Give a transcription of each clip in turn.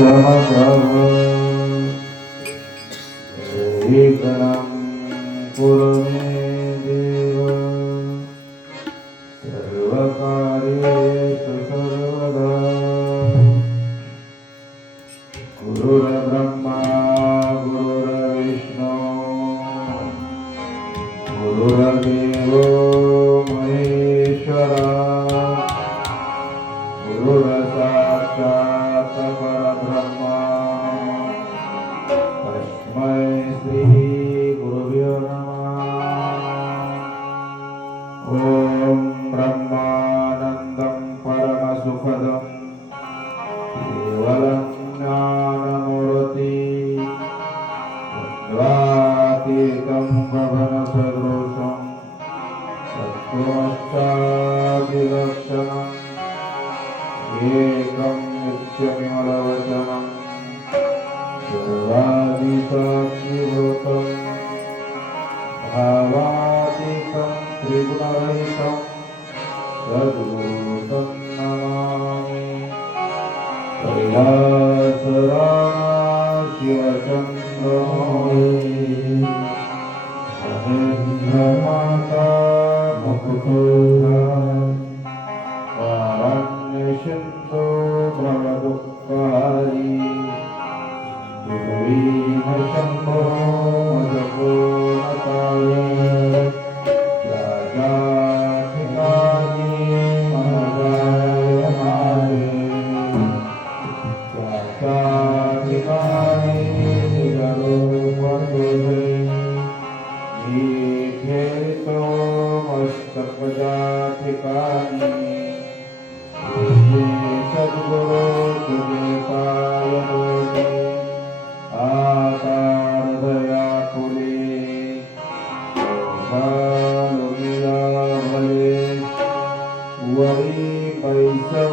समप्रभ एकरं कुरु मे देव सर्वकार्येषु सर्वदा गुरुर्ब्रह्मा गुरुर्विष्णु गुरुर्देवो महेश्वरा गुरुर्साक्षात् परब्रह्मा तस्मै श्री गुरुभ्यो नमः। ओम ब्रह्मानंदं परमसुखदं केवलं ज्ञानमूर्ति द्वैतं गगनसदृशं सत्त्वमष्टादिलक्षणम् एकं नित्यविमलवचनं सर्वादिसाक्षिभूतं भावातीतं त्रिगुणरहितं सद्गुरुं नमामि। कैलासराज शिवचन्द्रमौळी महेन्द्रमाता मुकुटोद्धार वाराण्यसिन्धो भवदुःखहारी दुर्वीनशम्भो मदकोनकाले राजाधिकारी महारायणारे राजाधिकारी गरुडपतुले नीखेतो मस्तकजाधिकारी सद्गुरु तुझे पाय होते आकार दया फुले बालुमिला भले वरी पैसव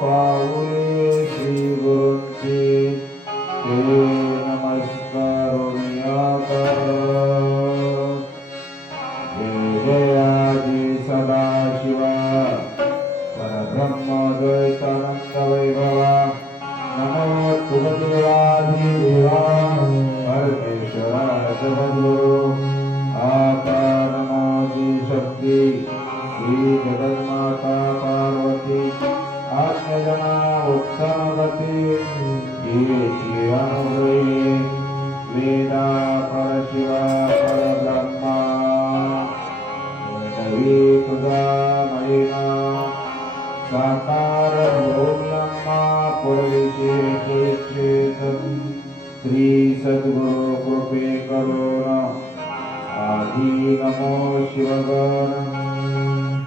पाऊले श्री गुरुंचे ते नमस्कारोमी आकार जयाजी सदाशिवा परब्रह्मद्वैतानंद वैभवा नमो तुभदेवाधिदेवा परमेश्वरा जगद्गुरु आता नमो शक्ति श्री जगन्माता पार्वती आत्मजना उत्तमगति ये शिवानुदये वेदा परशिवा परब्रह्मा देवी तुझा महिमा साकार भूम्यम्मा पुरविशेषेत श्री सद्गुरु कृपे करुण आधी नमो शिवगण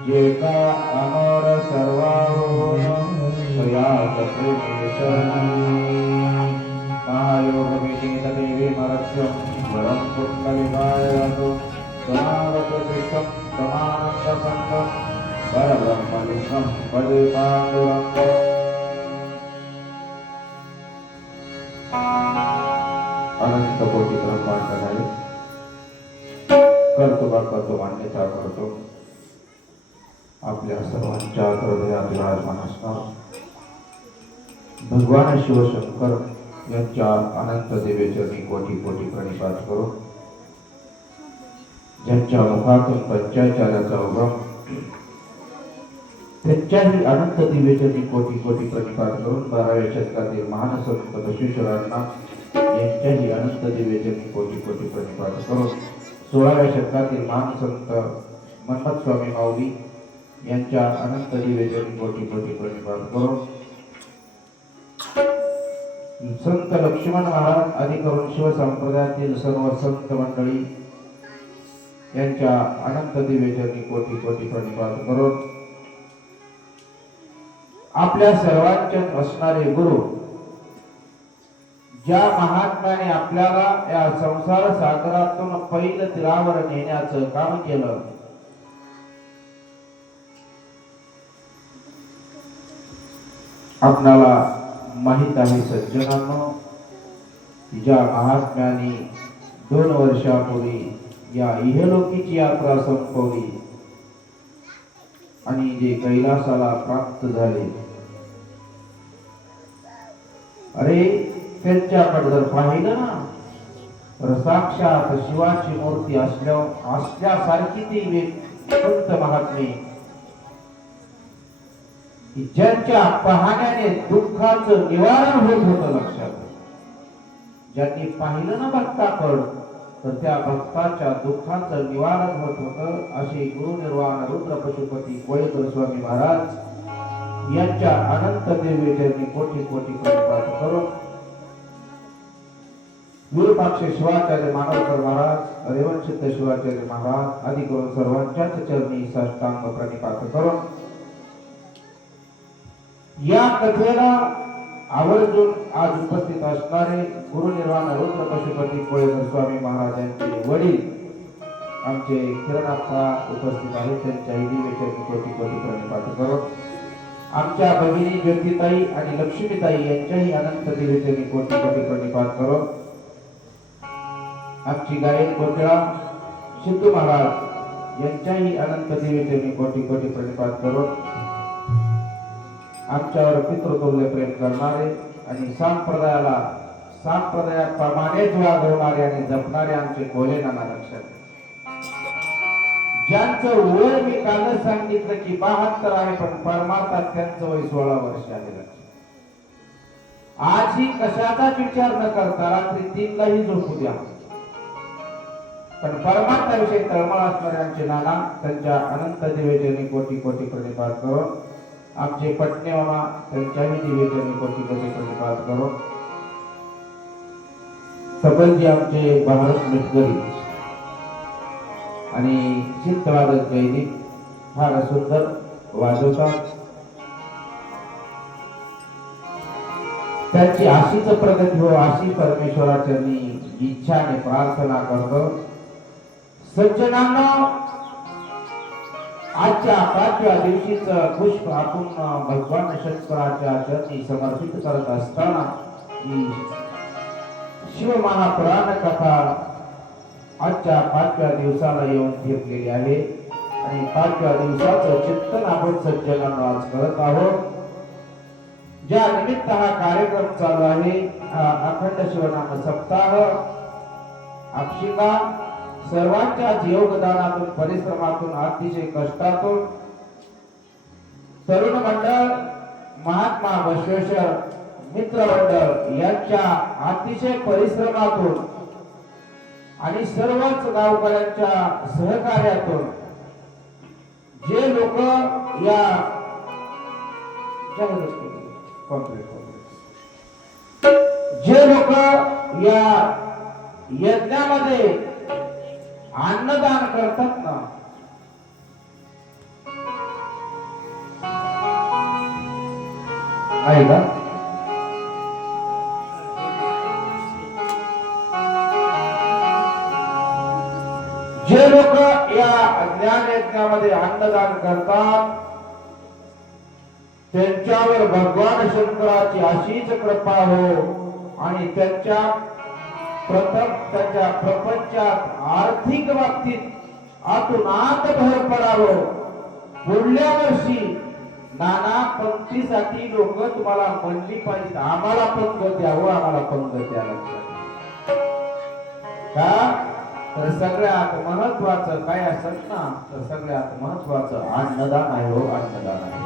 जे का अमर सर्वारोहण स्वयात प्रेमेशरणी कायोगविषेत देवी मरक्षं वरं कुण्डलिकायतो समागतसिद्धं समानन्दकण्डं परब्रह्मलिंगं पदे पाण्डुरङ्गम्। अनंत कोटी ब्रह्मांडनायक कर्तृबा करतो मान्यता करतो आपल्या सर्वांच्या हृदयात विराजमान असणार भगवान शिवशंकर यांच्या अनंत दिव्यचरणी कोटी कोटी प्रणिपात करो ज्यांच्या मुखातून पंचाचार्याचा उगम त्यांच्याही अनंत दिव्यचरणी कोटी कोटी प्रणिपात करून 12व्या शतकातील महान संत बसवेश्वरांना यांच्याही अनंत दिव्यचरणी कोटी कोटी प्रणिपात करून 16व्या शतकातील महान संत मन्मथ स्वामी माऊली यांच्या अनंत दिव्यचरणी कोटी कोटी प्रणिपात करून संत लक्ष्मण महाराज आदी करून शिवसंप्रदायातील सर्व संत मंडळी यांच्या अनंत दिव्यचरणी कोटी कोटी प्रणिपात करून आपल्या सर्वांच्यात असणारे गुरु ज्या महात्म्याने आपल्याला या संसार सागरातून पैल तीरावर नेण्याचं काम केलं आपल्याला माहित आहे सज्जनांनो ज्या महात्म्याने 2 वर्षापूर्वी या इहलोकीची यात्रा संपवली आणि जे कैलासाला प्राप्त झाले अरे त्यांच्याकडे जर पाहिलं ना तर साक्षात शिवाची मूर्ती असल्यासारखी ती संत महात्मे ज्यांच्या पाहण्याने दुःखाचं निवारण होत होतं. लक्षात ज्यांनी पाहिलं ना भक्ताकड तर त्या भक्ताच्या दुःखाचं निवारण होत होतं. असे गुरुनिर्वाण रुद्र पशुपती कोळेकर स्वामी महाराज यांच्या अनंत दिव्य चरणी कोटी कोटी प्रणिपात करून विरूपाक्ष शिवाचार्य मानवकर महाराज, रेवणसिद्ध शिवाचार्य महाराज आदी करून सर्वांच्याच चरणी साष्टांग प्रणिपात करून या कथेला आवर्जून आज उपस्थित असणारे गुरुनिर्वाण रुद्र पशुपती कोळेकर स्वामी महाराजांचे वडील आमचे किरणप्पा उपस्थित आहेत. त्यांच्याही दिव्यचरणी कोटी कोटी प्रणिपात करून आमच्या भगिनी ज्योतिताई आणि लक्ष्मीताई यांच्याही अनंत दिव्यचरणी कोटी कोटी प्रणिपात करून आमची गायक कोकिळा सिद्धू महाराज यांच्याही अनंत दिव्यचरणी कोटी कोटी प्रणिपात करून आमच्यावर पितृतुल्य प्रेम करणारे आणि संप्रदायाप्रमाणेच वागवणारे आणि जपणारे आमचे कोले नाना रक्षक, ज्यांचं वय मी कालच सांगितलं की 72 आहे पण परमार्थात त्यांचं वय 16 वर्ष आहे. आजही कशाचाच विचार न करता रात्री 3लाही झोपू द्या पण परमार्थाविषयी तळमळ असणारे आमचे नाना त्यांच्या अनंत दिव्यचरणी कोटी कोटी प्रणिपात करून आमचे पटणे मामा त्यांच्याही दिव्यचरणी कोटी कोटी प्रणिपात करून सबलजी आमचे भारत मिटकरी आणि चित्तवादक जयदीप फार सुंदर वाजवतात. त्यांची अशीच प्रगती हो अशी परमेश्वराच्या मी इच्छा आणि प्रार्थना करतो. सज्जनांना आजच्या 5व्या दिवशीच पुष्प आपण भगवान शंकराच्या चरणी समर्पित करत असताना ही शिवमहापुराण कथा आजच्या 5व्या दिवसाला येऊन ठेपलेली आहे आणि 5व्या दिवसाचं चिंतन आपण सज्जनांना आज करत आहोत. ज्या निमित्त हा कार्यक्रम चालू आहे हा अखंड शिवनाम सप्ताह आपशिका सर्वांच्या योगदानातून परिश्रमातून अतिशय कष्टातून तरुण मंडळ महात्मा बसवेश्वर मित्र मंडळ यांच्या अतिशय परिश्रमातून आणि सर्वच गावकऱ्यांच्या सहकार्यातून जे लोक या जे लोक या यज्ञामध्ये अन्नदान करतात ना आहे का जे लोक या ज्ञान यज्ञामध्ये अन्नदान करतात त्यांच्यावर भगवान शंकराची अशीच कृपा हो आणि त्यांच्या प्रपंचात आर्थिक बाबतीत आतुनात भर पडावं. पुढल्या वर्षी नाना पंक्तीसाठी लोक तुम्हाला म्हणली पाहिजे आम्हाला पंग द्यावं आम्हाला पंग द्या. का तर सगळ्यात महत्वाचं काय असेल ना तर सगळ्यात महत्वाचं अन्नदान आहे हो अन्नदान आहे.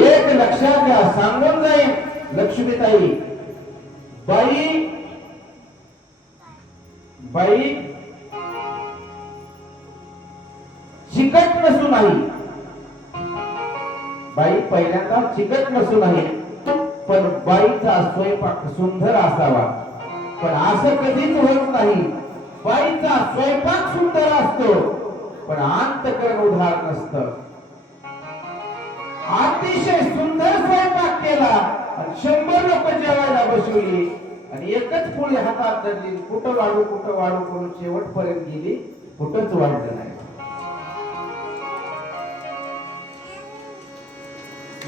एक लक्षात घ्या सांगून जाईल लक्ष्मीताई बाई चिकट नसू नाही बाई पहिल्यांदा चिकट नसू नाही पण बाईचा स्वयंपाक सुंदर असावा. पण असं कधीच होत नाही बाईचा स्वयंपाक सुंदर असतो पण अंतःकरण उधार नसतं. अतिशय सुंदर स्वयंपाक केला 100 लोक जेवायला बसवली आणि एकच पोळी हातात धरली कुठं वाढू करून शेवटपर्यंत गेली कुठंच वाढलं नाही.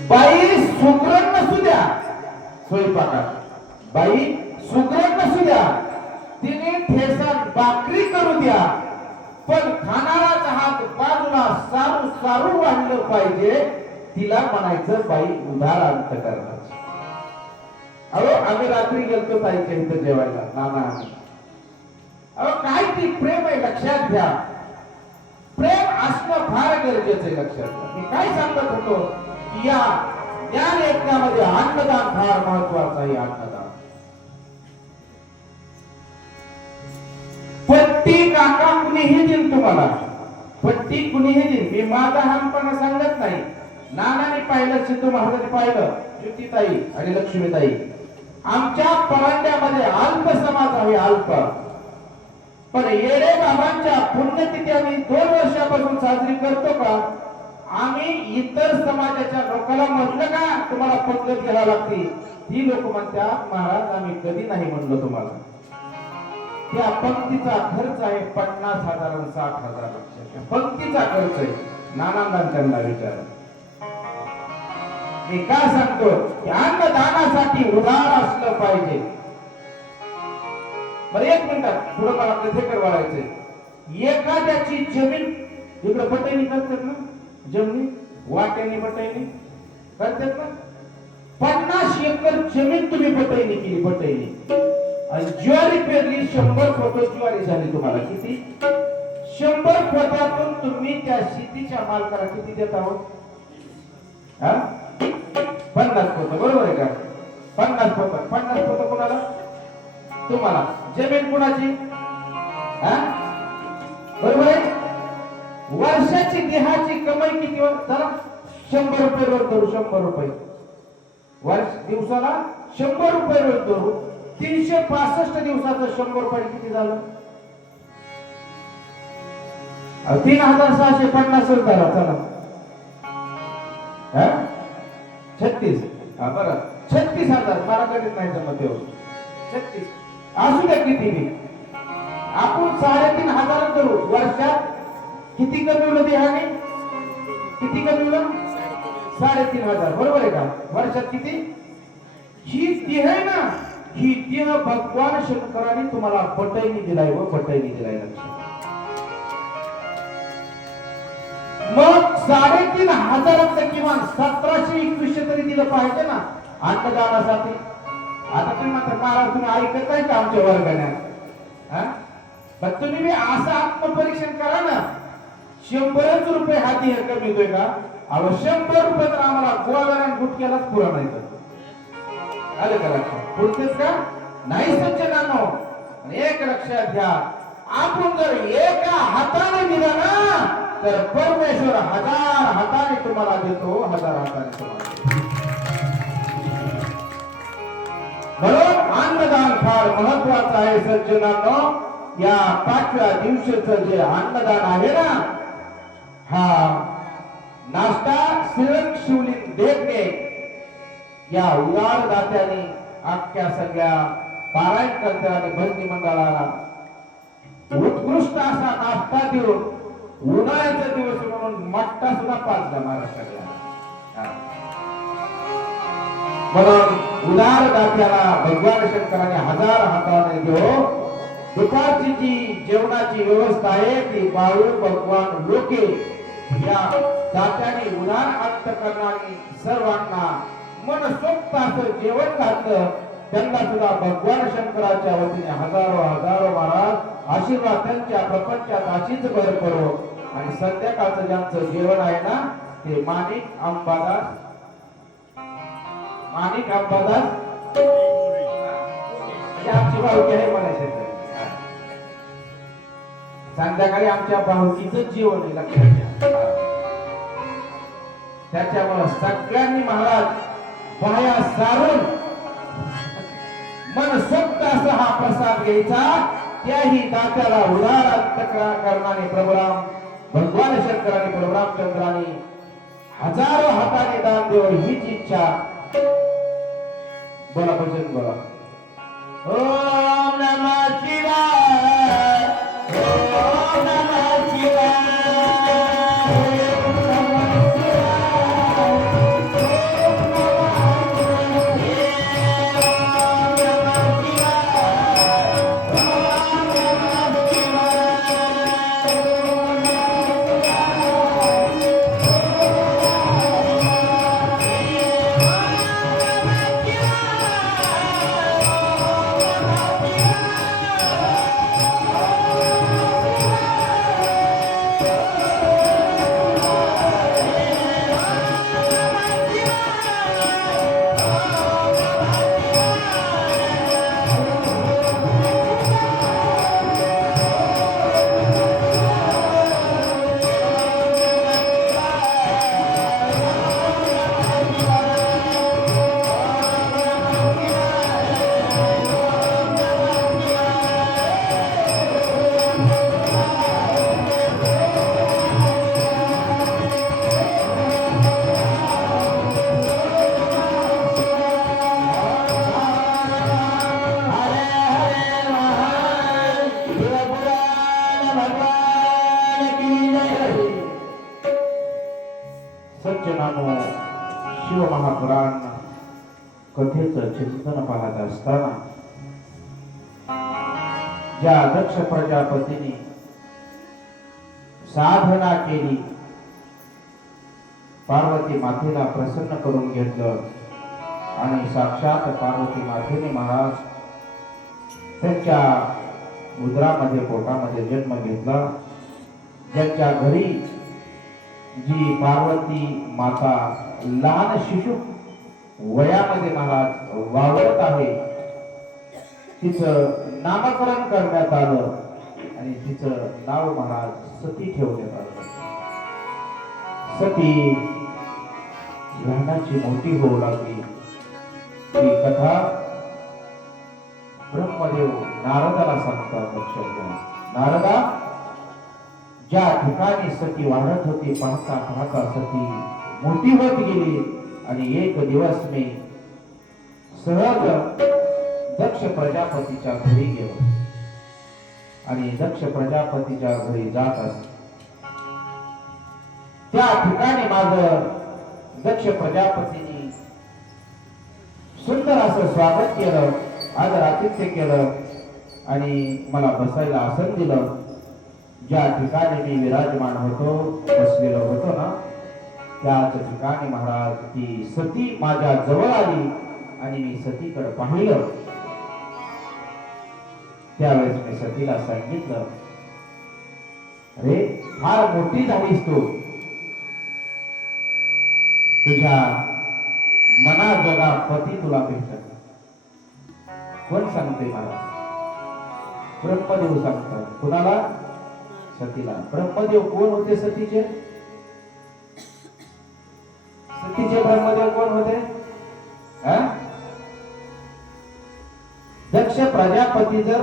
बाई सुग्रण नसू द्या स्वयंपाकात बाई सुग्रण नसू द्या तिने ठेसन भाकरी करू द्या पण खाणाराचा हात बाजूला सारू वाढलं पाहिजे तिला म्हणायचं बाई उधार अंतकरणाची. अहो आम्ही रात्री गेलतो ताईच्या इथं जेवायला, नाना आम्ही. अहो काय ती प्रेम आहे, लक्षात घ्या. प्रेम असणं फार गरजेचं आहे, लक्षात घ्या. मी काय सांगत होतो की या ज्ञान यज्ञामध्ये अन्नदान फार महत्वाचं आहे. अन्नदान पट्टी काका कुणीही देईल तुम्हाला, पट्टी कुणीही देईल. मी माझा हमपणा सांगत नाही. नानाने पाहिलं, सिद्धू महाराजांनी पाहिलं, ज्योतिताई आणि लक्ष्मीताई. आमच्या परांड्यामध्ये अल्प समाज आहे, अल्प. पण येडे बाबांच्या पुण्यतिथी आम्ही 2 वर्षापासून साजरी करतो का? आम्ही इतर समाजाच्या लोकांना म्हटलं का तुम्हाला पंगत घ्यायला लागते, ती लोक म्हणतात महाराज आम्ही कधी नाही म्हणलो तुम्हाला. त्या पंक्तीचा खर्च आहे 50,000 आणि 60,000 लक्षात. पंक्तीचा खर्च आहे. नानांना त्यांना विचार. मी काय सांगतो की अन्नदानासाठी उदार असलं पाहिजे. बरं 1 मिनिटात पुढे मला कथेकर वाढायचंय. एखाद्याची जमीन इकडे पटईनी करतात ना, जमिनी वाट्याने पटईनी करतात ना. 50 एकर जमीन तुम्ही पटईनी केली, पटईनी. आणि ज्वारी पेरली, 100 पोत ज्वारी झाली. तुम्हाला किती? 100 पोत्यातून तुम्ही त्या शेतीच्या मालकाला किती देत आहोत? 50 पोत, बरोबर आहे का? 50 पोत. 50 पोत कोणाला? तुम्हाला. जमीन कोणाची? बरोबर आहे. वर्षाची देहाची कमाई किती? चला 100 रुपये रोज धरू. 100 रुपये वर्ष दिवसाला 100 रुपये रोज धरू. 365 दिवसाचं 100 रुपये किती झालं? 3,650 धरा. चला 36. बरं 36,000. मला कधीच नाही जमत एवढं. 36 असू द्या किती बी. आपण 3,500 करू. वर्षात किती कमवलं देहाने? किती कमवलं? 3,500. बरोबर आहे का? वर्षात किती? ही देह आहे ना, ही देह भगवान शंकराने तुम्हाला पटईनी दिलाय व पटईनी दिलाय. लक्षात. मग 3,500 किमान 1,721 तरी दिलं पाहिजे ना अन्नदानासाठी. आता तुम्ही म्हणता महाराज तुम्ही ऐकत नाही का आमच्या वर्गाने? पण तुम्ही असं आत्मपरीक्षण करा ना. 100 रुपये हा देह कमीतोय का? अहो 100 रुपये तर आम्हाला गोव्याला गुटक्यालाच पुरा नाही. आलं का लक्षात? पुरतेच का? नाही सज्जनांनो. एक लक्षात घ्या, आपण जर एका हाताने दिला ना तर परमेश्वर 1000 हाताने तुम्हाला देतो. 1000 हाताने तुम्हाला. म्हणून अन्नदान फार महत्वाचं आहे सज्जनांनो. या 5व्या दिवशीचं जे अन्नदान आहे ना, हा नाश्ता श्रीरंग शिवलिंग देवने या उदार दात्याने अख्ख्या सगळ्या पारायणकर्त्या आणि भक्ती मंडळाला उत्कृष्ट असा नाश्ता देऊन उन्हाळ्याचा दिवस म्हणून मट्टा सुद्धा पाजला महाराष्ट्राला. म्हणून उदार दात्याला भगवान शंकराने 1000 हाताने देऊ. दुपारची जी जेवणाची व्यवस्था आहे ती बाळू भगवान लोके या दात्याने उदार अंतकरणाने सर्वांना मनसोक्त असं जेवण घातलं. त्यांना सुद्धा भगवान शंकराच्या वतीने हजारो महाराज आशीर्वाद त्यांच्या प्रपंचात अशीच भर करो. आणि संध्याकाळचं ज्यांचं जेवण आहे ना ते माणिक अंबादास आमची भावकी आहे म्हणायचं. संध्याकाळी आमच्या भावकीचं जेवण आहे, लक्षात घ्या. त्याच्यामुळे सगळ्यांनी महाराज पाया सारून मनसोक्त असा हा प्रसाद घ्यायचा. त्याही दात्याला उदार तक्रार करणारे प्रभुराम भगवान शंकराने प्रभुरामचंद्राने 1000 हाताने दान देव हीच इच्छा. बोला भजन बोला. ओम नमः शिवाय. ओम नमः शिवाय. कथेचं चिंतन पाहत असताना ज्या दक्ष प्रजापतीने साधना केली, पार्वती मातेला प्रसन्न करून घेतलं आणि साक्षात पार्वती मातेने महाराज त्यांच्या उदरामध्ये पोटामध्ये जन्म घेतला, ज्यांच्या घरी जी पार्वती माता लहान शिशु वयामध्ये महाराज वावरत आहे, तिचं नामकरण करण्यात आलं आणि तिचं नाव महाराज सती ठेवण्यात आलं. सती लहानाची मोठी होऊ लागली. ही कथा ब्रह्मदेव नारदाला सांगतात. लक्षात घ्या, नारदा, ज्या ठिकाणी सती वाढत होती, पाहता पाहता सती मोठी होत गेली आणि एक दिवस मी सहज दक्ष प्रजापतीच्या घरी गेलो आणि दक्ष प्रजापतीच्या घरी जात असत. त्या ठिकाणी माझं दक्ष प्रजापतीने सुंदर असं स्वागत केलं, आदर आतिथ्य केलं आणि मला बसायला आसन दिलं. ज्या ठिकाणी मी विराजमान होतो, बसलेलो होतो ना, त्याच ठिकाणी महाराज ती सती माझ्या जवळ आली आणि मी सतीकडे पाहिलं. त्यावेळेस मी सतीला सांगितलं, अरे फार मोठी झालीस तू, तुझ्या मनाजोगा पती तुला भेटत. कोण सांगते मला? ब्रह्मदेव सांगतात. कुणाला? सतीला. ब्रह्मदेव कोण होते सतीचे? सतीचे ब्रह्मदेव कोण होते? दक्ष प्रजापती जर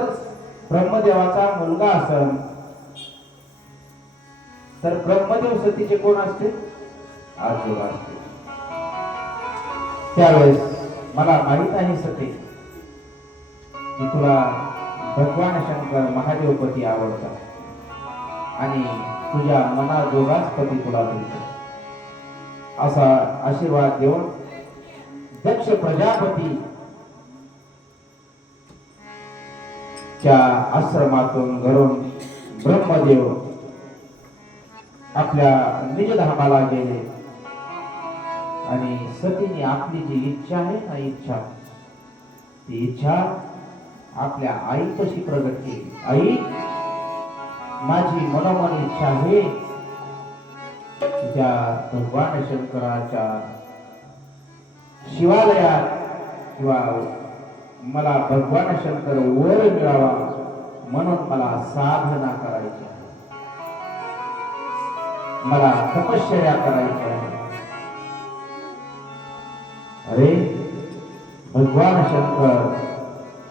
ब्रह्मदेवाचा मुलगा असेल तर ब्रह्मदेव सतीचे कोण असते? आजोबा असते. त्यावेळेस मला माहित आहे सती की तुला भगवान शंकर महादेवपती आवडतात आणि तुझ्या मनाजोगाच पती तुला भेटतो, असा आशीर्वाद देऊन दक्ष प्रजापती च्या आश्रमातून घरून ब्रह्मदेव आपल्या निजधामाला गेले आणि सतीने आपली जी इच्छा आहे ना, ती इच्छा आपल्या आईपाशी प्रगट केली. आई, माझी मनोमन इच्छा आहे त्या भगवान शंकराच्या शिवालयात किंवा मला भगवान शंकर वर मिळावा म्हणून मला साधना करायची आहे, मला तपश्चर्या करायची आहे. अरे भगवान शंकर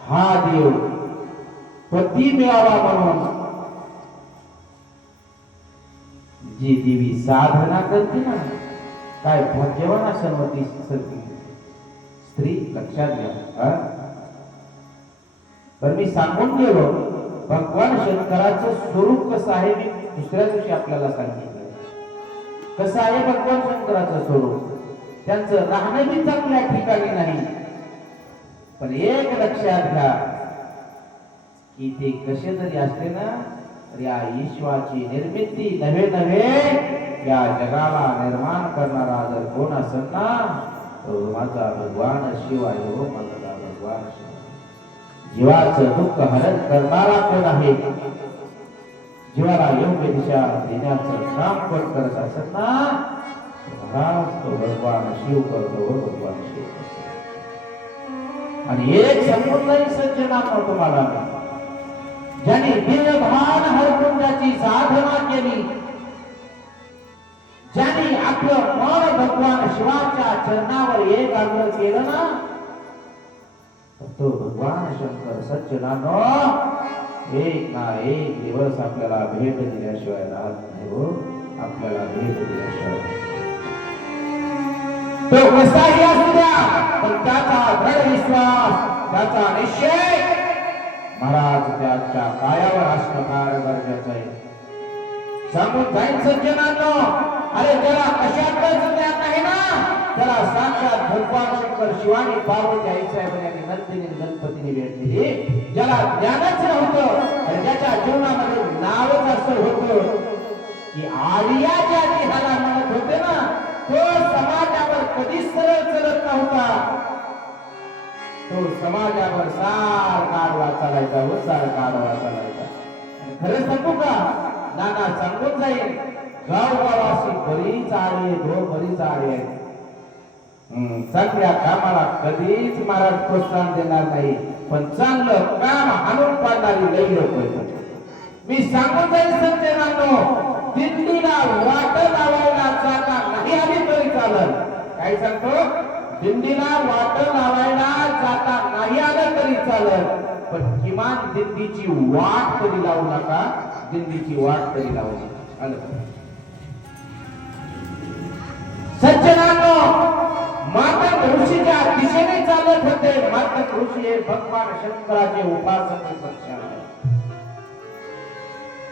हा देव पती मिळावा म्हणून जी देवी साधना करते ना, काय भाग्यवान असेल होती स्त्री. लक्षात घ्या. तर मी सांगून गेलो भगवान शंकराचं स्वरूप कसं आहे, मी दुसऱ्या दिवशी आपल्याला सांगितलं. कसं आहे भगवान शंकराचं स्वरूप? त्यांचं राहणं बी चांगल्या ठिकाणी नाही, पण एक लक्षात घ्या की ते कसे जरी असले ना, तर या ईश्वराची निर्मिती नव्हे या जगाला निर्माण करणारा जर कोण असेल ना, तो माझा भगवान शिव आहे. हो माझा भगवान शिव. जीवाचं दुःख हरण करणारा कोण आहे, जीवाला योग्य दिशा देण्याचं काम कोण करत असेल ना, तो भगवान शिव करतो. भगवान शिव करतो. आणि एक संपूर्ण सज्जनांना तुम्हाला, ज्यांनी दिव्यभान हरकुंडाची साधना केली, ज्यांनी आपलं मन भगवान शिवाच्या चरणावर एकाग्र केलं ना, तो भगवान शंकर सज्जनांनो एक ना एक दिवस आपल्याला भेट दिल्याशिवाय राहत नाही. हो, आपल्याला भेट दिल्याशिवाय तो कसाही असू द्या, पण त्याचा दृढ विश्वास, त्याचा निश्चय महाराज त्याच्या पायावर असणं फार गरजेचं आहे. सांगून जाईल सज्जनांनो, अरे त्याला कशातच ज्ञान नाही ना, त्याला साक्षात भगवान शंकर शिवानी पार्वती आई साहेबांनी नंदिनी गणपतीने भेट दिली. ज्याला ज्ञानच नव्हतं आणि ज्याच्या जीवनामध्ये नावच असं होतं की आर्याच्या देहाला म्हणत होते ना, तो समाजावर कधीच सरळ चलत नव्हता. तो समाजावर सारखा आडवा चालायचा व सारखा आडवा चालायचा. खरं सांगू का, नाना सांगून जाईल, गावगावाशी बरीच आडी आहे, बरीच आडी आहे. चांगल्या कामाला कधीच महाराज प्रोत्साहन देणार नाही, पण चांगलं काम हाणून पाडणारी लई लोक आहेत. मी सांगून जाईल संजयनानो, दिंडीला वाट लावायला जाता नाही आली तरी चालत. काय सांगतो, दिंडीला वाट लावायला जाता नाही आलं तरी चालत, पण किमान दिंडीची वाट तरी लावू नका, दिंडीची वाट तरी लावू नका. आलं सज्जनांनो, माता ऋषीच्या दिशेने चालत होते. माता ऋषी हे भगवान शंकराचे उपासक आहेत.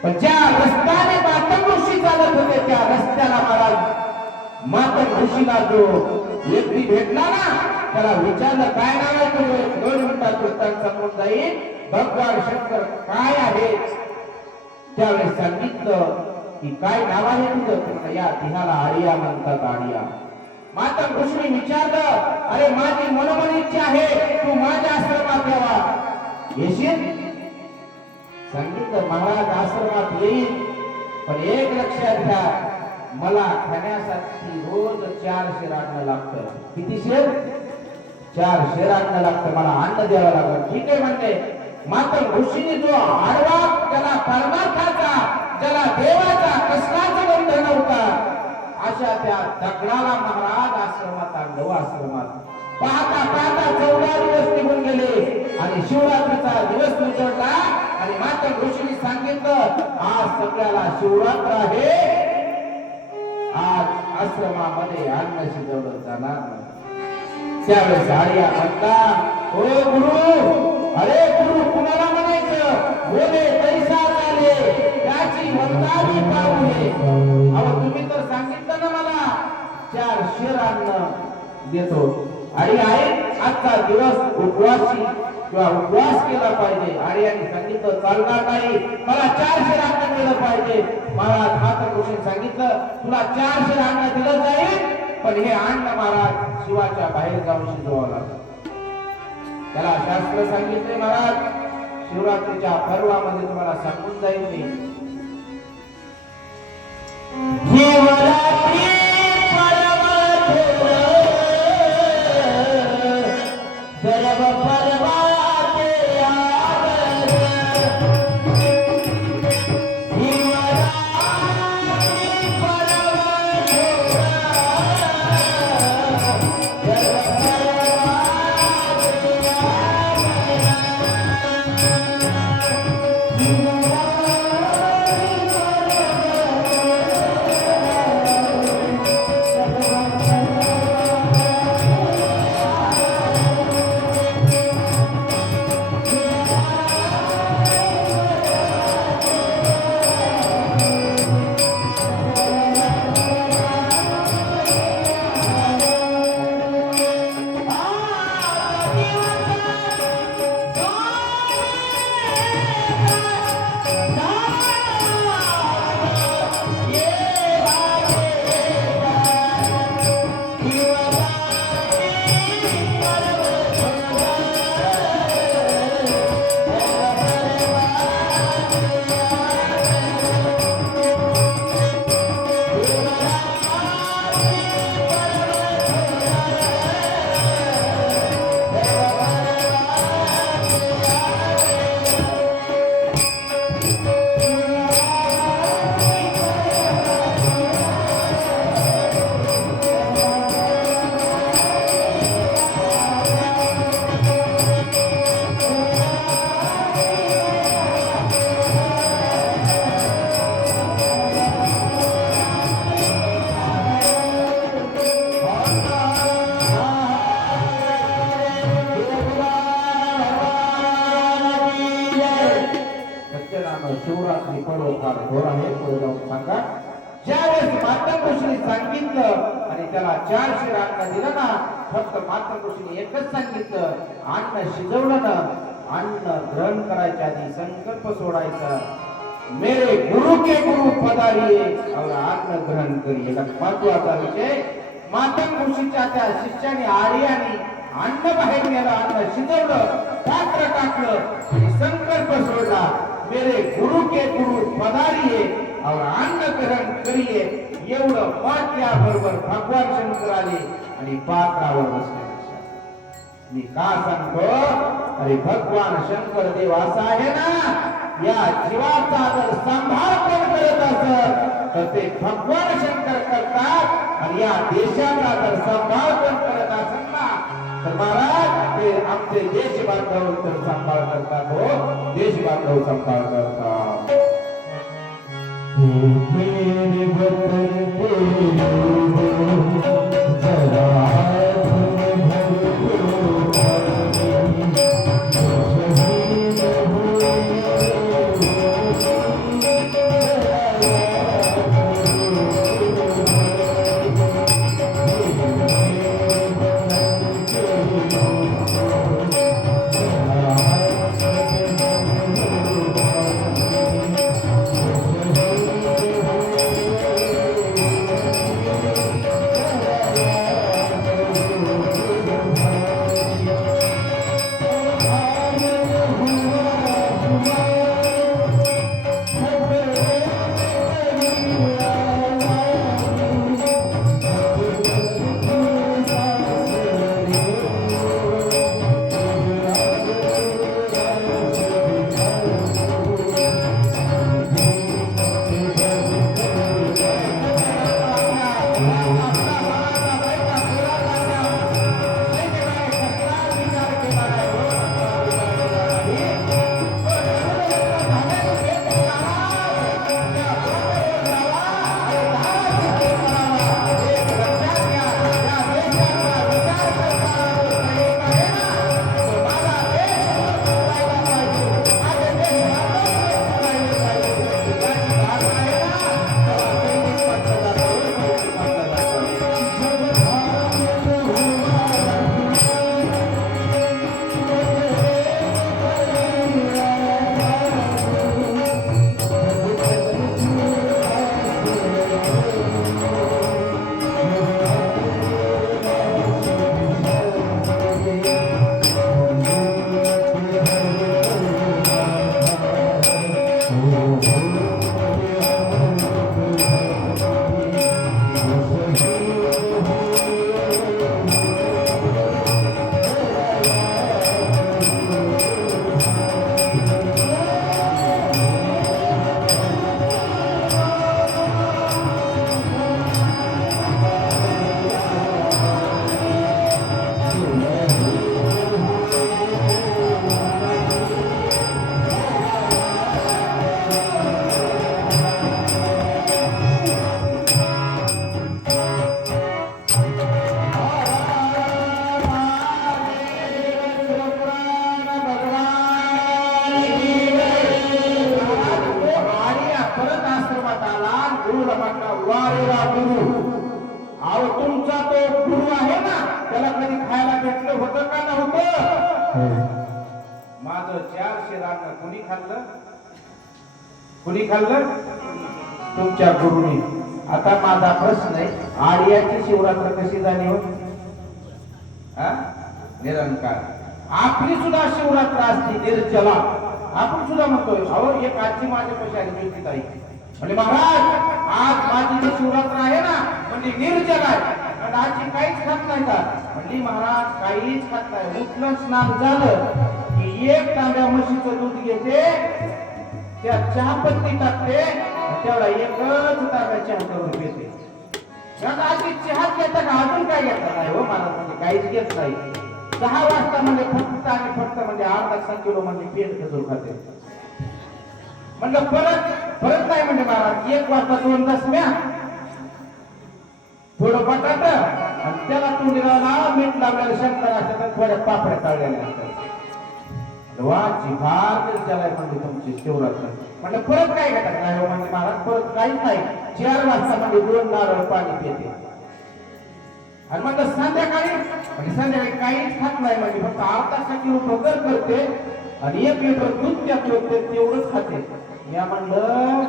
पण ज्या रस्त्याने माता ऋषी चालत होते त्या रस्त्याला महाराज माता ऋषीला जो व्यक्ती भेटला ना, त्याला विचारलं काय नाव आहे तुझं. 2 मिनिटात उत्तर समोर जाईल भगवान शंकर काय आहे. त्यावेळेस सांगितलं की काय नाव आहे तुझं. या तिहाला आर्या म्हणतात, आर्या. माता ऋषीने विचारलं, अरे माझी मनोमन इच्छा आहे, तू माझ्या आश्रमात यावा, येशील. सांगितलं महाराज आश्रमात येईल, पण एक लक्षात घ्या, मला खाण्यासाठी रोज 4 शेर अन्न लागतं. किती शेर? 4 शेर अन्न लागतं, मला अन्न द्यावं लागतं. ठीक आहे म्हणते. मात्र ऋषीने जो आडवा, त्याला परमार्थाचा, ज्याला देवाचा कसलाच बंध नव्हता, अशा त्या दगडाला महाराज आश्रमात आणलं. आश्रमात पाहता पाहता 14 दिवस निघून गेले आणि शिवरात्रीचा दिवस उजळला आणि माता ऋषीने सांगितलं, आज सगळ्याला शिवरात्र आहे, आज आश्रमामध्ये अन्न शिजवलं जाणार नाही. त्यावेळेस आर्या म्हणला, ओ गुरु, अरे गुरु कुणाला म्हणायचं, बोले तैसा झाले त्याची वंदारी पाहुणे. अहो तुम्ही तर सांगितलं ना मला 4 शेर अन्न देतो, आणि आहे आजचा दिवस उपवासी किंवा उपवास केला पाहिजे. आर्याने सांगितलं चालणार नाही, मला 4 शेर अन्न दिलं पाहिजे. महाराज माता ऋषीने सांगितलं, तुला 4 शेर अन्न दिलं जाईल, पण हे अन्न महाराज शिवाच्या बाहेर जाऊन शिजवावं लागतं. त्याला शास्त्र सांगितले महाराज, शिवरात्रीच्या पर्वामध्ये तुम्हाला सांगून जाईल मी. ज्यावेळेस मातृऋषीने सांगितलं आणि त्याला 4 शिर अन्न दिलं ना, फक्त मातृऋषीने एकच सांगितलं, अन्न शिजवलं ना, अन्न ग्रहण करायच्या आधी संकल्प सोडायचा, मेरे गुरु के गुरु पधारिये और अन्न ग्रहण करिये. महत्वाचा विषय, मातृऋषीच्या त्या शिष्याने आर्याने अन्न बाहेर नेलं, अन्न शिजवलं, पात्र टाकलं आणि संकल्प सोडला, मेरे गुरु के गुरु पधारिये और अन्न ग्रहण करिये. एवढं मत त्याबरोबर भगवान शंकर आले आणि पात्रावर बसले. मी का सांगतो, अरे भगवान शंकर देव असा आहे ना, या जीवाचा जर सांभाळ कोण करत असत तर ते भगवान शंकर करतात, आणि या देशाचा जर सांभाळ कोण करत असेल ना तर महाराज ते आमचे देश बांधव तर सांभाळ करतात. हो, देश बांधव सांभाळ करतात. मेरे वतन माझं 400 रान कुणी खाल्लं? कुणी खाल्लं? तुमच्या गुरुने. आता माझा प्रश्न आहे, आर्याची शिवरात्र कशी झाली हो? निरंकार. आपली सुद्धा शिवरात्र असती निर्जला. आपण सुद्धा म्हणतोय, अहो एक आजची माझ्या पैशाची मिळती ताई म्हणजे महाराज आज माझी जी शिवरात्र आहे ना म्हणजे निर्जल आहे, आणि आजची काहीच खात नाही का? म्हणजे महाराज काहीच खात नाही. उठलं स्नान झालं की एक तांब्या म्हशीचं दूध घेते, त्या चहापत्ती टाकते, तेवढा एकच तांब्या चहा करून घेते. आधी चहा घेता का अजून काय घेता नाही हो महाराज, म्हणजे काहीच घेत नाही. 10 वाजता म्हणजे फक्त आणि फक्त म्हणजे 8 किलो म्हणजे पेट खजूर खाते. म्हणलं परत नाही म्हणजे महाराज 1 वाजता 2 दसम्या, थोडं बटाट आणि त्याला तुंडीला मीठ लावलेलं शंकर असतात, थोड्या पापड्या तळलेल्या असतात. वा जिभार निर्जल आहे म्हणजे तुमची शिवरात्र. म्हटलं परत काय घटक नाही म्हणजे महाराज परत काहीच नाही 4 वाजता म्हणजे 2 नारळ पाणी पिते आणि म्हटलं संध्याकाळी म्हणजे संध्याकाळी काहीच खात नाही म्हणजे फक्त अर्धा किलो भगर करते आणि 1 लिटर दूध त्यात तेवढंच खाते. मी म्हणलं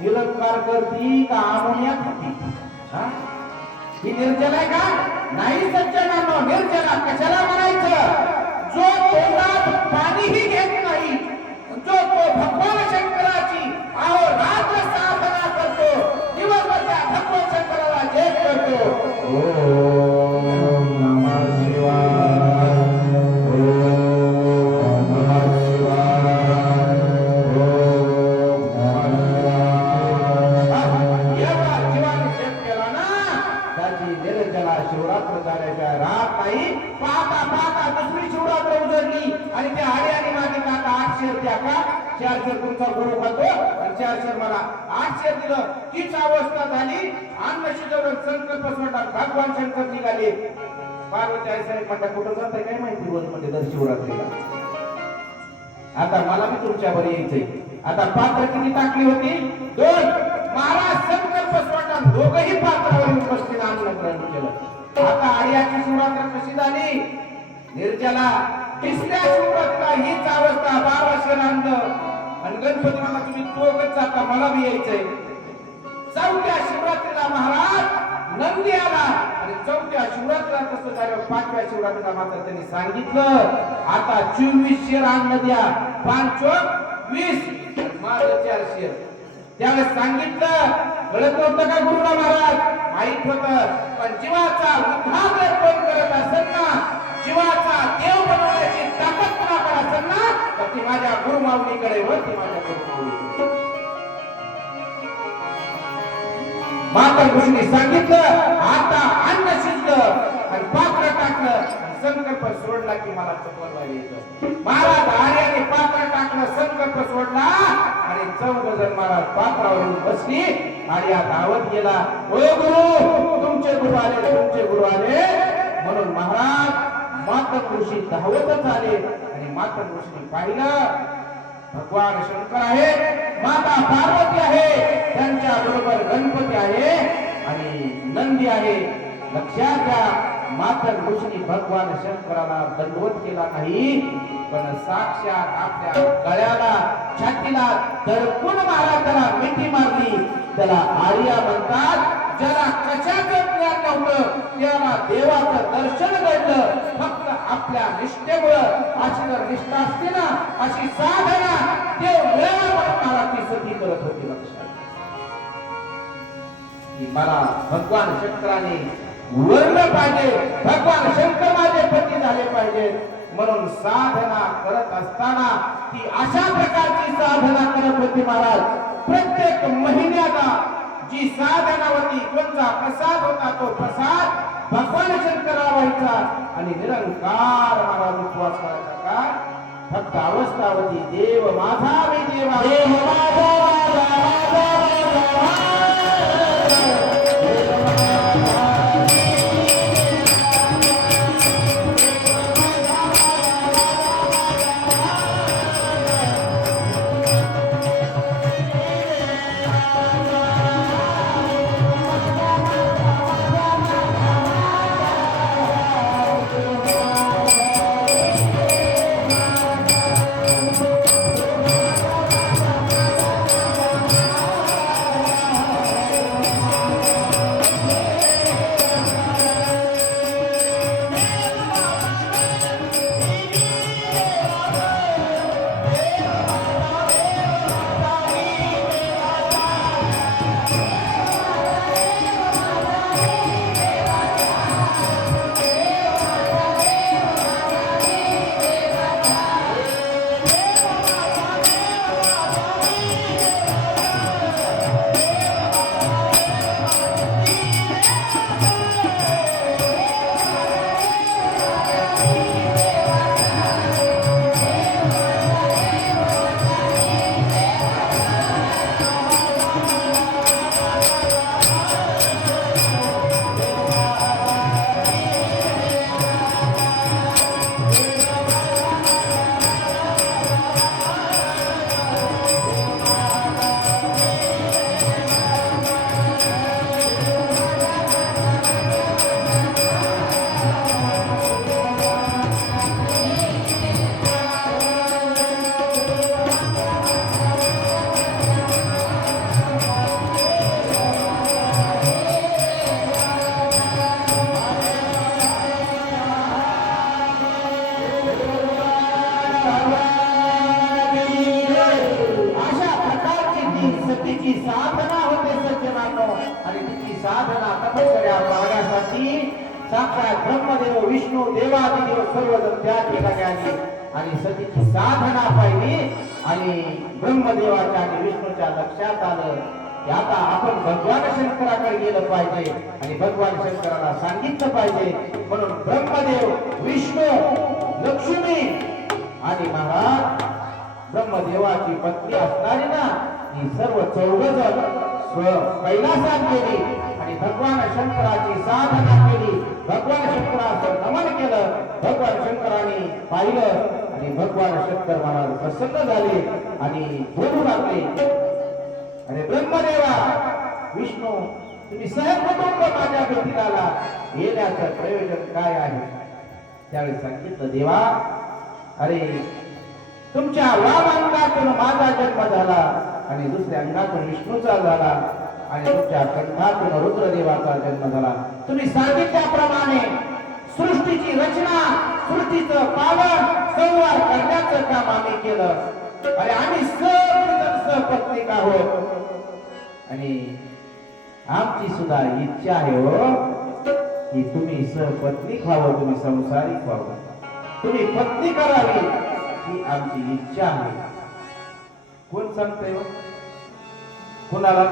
निरंकार करती का आमोनिया खाती ही निर्जला आहे का नाही सज्जनांनो निर्जला कशाला म्हणायचं जो तोंडात पाणीही घेत नाही जो तो भगवान शंकराची अहो रात्र साधना करतो दिवसभर त्या भगवान शंकराला जप करतो. ओम नमः शिवाय ओम नमः शिवाय ओम नमः शिवाय एवढा जीवाने जप केला ना त्याची निर्जला शिवरात्र झाल्याच्या रात नाही पाहता पाहता दुसरी शिवरात्र उजळली आणि त्या आडी आणि मागे काका 8 शेर द्या का 4 शेर तुमचा गुरु खातो आणि 4 शेर मला 8 शेर दिलं तीच अवस्था झाली अन्न शिजवलं संकल्प सोडला भगवान शंकर निघाले पार्वती आई साहेब म्हणता कुठं जाताय काय माहिती रोज मध्ये दर शिवरात्रीला आता मला बी तुमच्या बरी यायचंय आता पात्र किती टाकली होती 2 महाराज संकल्प सोडला दोघही पात्रावर येऊन बसले अन्न ग्रहण केलं. आता आर्याची शिवरात्र कशी झाली निर्जला 3ऱ्या शिवरात्रीला हीच अवस्था 12 शेरांत आणि गणपती मला तुम्ही दोघच जाता मला बी यायचंय. 4थ्या शिवरात्रीला महाराज नंदी आला आणि 4थ्या शिवरात्रीला तसं झालं 5व्या शिवरात्रीला मात्र त्यांनी सांगितलं आता 24 शेर अन्न द्या 5 चोक 20 माझं 4 शेर त्यावेळेस सांगितलं कळत नव्हतं का गुरुला महाराज माहित होतं पण जीवाचा उद्धार कोण करत असेल ना जीवाचा देव बनवण्याची ताकद कोणाकडे असेल ना तर ती माझ्या गुरुमाऊलीकडे व ती माझ्या गुरुमाऊलीकडे. माता ऋषीने सांगितलं आता अन्न शिजलं आणि पात्र टाकलं संकल्प सोडला की मला चपळवा यायचं. महाराज आर्याने पात्र टाकलं संकल्प सोडला आणि 14 जण महाराज पात्रावरून बसली आणि या धावत गेला ओ गुरु तुमचे गुरु आले म्हणून महाराज माता ऋषी धावतच आले आणि माता ऋषीने पाहिलं भगवान शंकर आहे माता पार्वती आहे त्यांच्या बरोबर गणपती आहे आणि नंदी आहे. लक्षात घ्या माता ऋषीने भगवान शंकराला दंडवत केला नाही पण साक्षात आपल्या गळ्याला छातीला धडकून महाराजाला मिठी मारली. त्याला आर्या म्हणतात ज्याला कशाचं ज्ञान नव्हतं त्याला देवाचं दर्शन घडलं फक्त आपल्या निष्ठेमुळं. अशी जर निष्ठा असते ना अशी साधना देव मिळाल्यावर मला ती सती करत होती. लक्षात की मला भगवान शंकराने वर्ण पाहिजे भगवान शंकर माझे पती झाले पाहिजे म्हणून साधना करत असताना ती अशा प्रकारची साधना करत होती. महाराज प्रत्येक महिन्याला जी साधना होती कोणता प्रसाद होता तो प्रसाद भगवान शंकराला व्हायचा आणि निरंकार महाराज उपवास करायचा का फक्त अवस्था होती देव माझा मी देवा देव माझा साक्षात ब्रह्मदेव विष्णू देवादिदेव सर्वजण त्या ठिकाणी आले आणि सतीची साधना पाहिली आणि ब्रह्मदेवाच्या आणि विष्णूच्या लक्षात आलं की आता आपण भगवान शंकराकडे गेलं पाहिजे आणि भगवान शंकराला सांगितलं पाहिजे म्हणून ब्रह्मदेव विष्णू लक्ष्मी आणि महाराज ब्रह्मदेवाची पत्नी असणारी ना ही सर्व चौघजण कैलासात गेली आणि भगवान शंकराची साधना केली भगवान शंकराचं नमन केलं भगवान शंकराने पाहिलं आणि भगवान शंकर महाराज प्रसन्न झाले आणि बोलू लागले अरे ब्रह्मदेवा विष्णू तुम्ही सहकुटुंब माझ्या भेटीला येण्याचं प्रयोजन काय आहे त्यावेळी सांगितलं देवा अरे तुमच्या वाम अंगातून माझा जन्म झाला आणि दुसऱ्या अंगातून विष्णूचा झाला आणि तुमच्या कंठातून रुद्रदेवाचा जन्म झाला तुम्ही सांगितल्याप्रमाणे सृष्टीची रचना सृष्टीचं पालन संवार करण्याचं काम आम्ही केलं अरे आम्ही सहपत्नीक आहोत आणि आमची सुद्धा इच्छा आहे हो की तुम्ही सहपत्नीक व्हावं तुम्ही संसारिक व्हावं तुम्ही पत्नी करावी ही आमची इच्छा आहे कोण सांगतंय कोणाला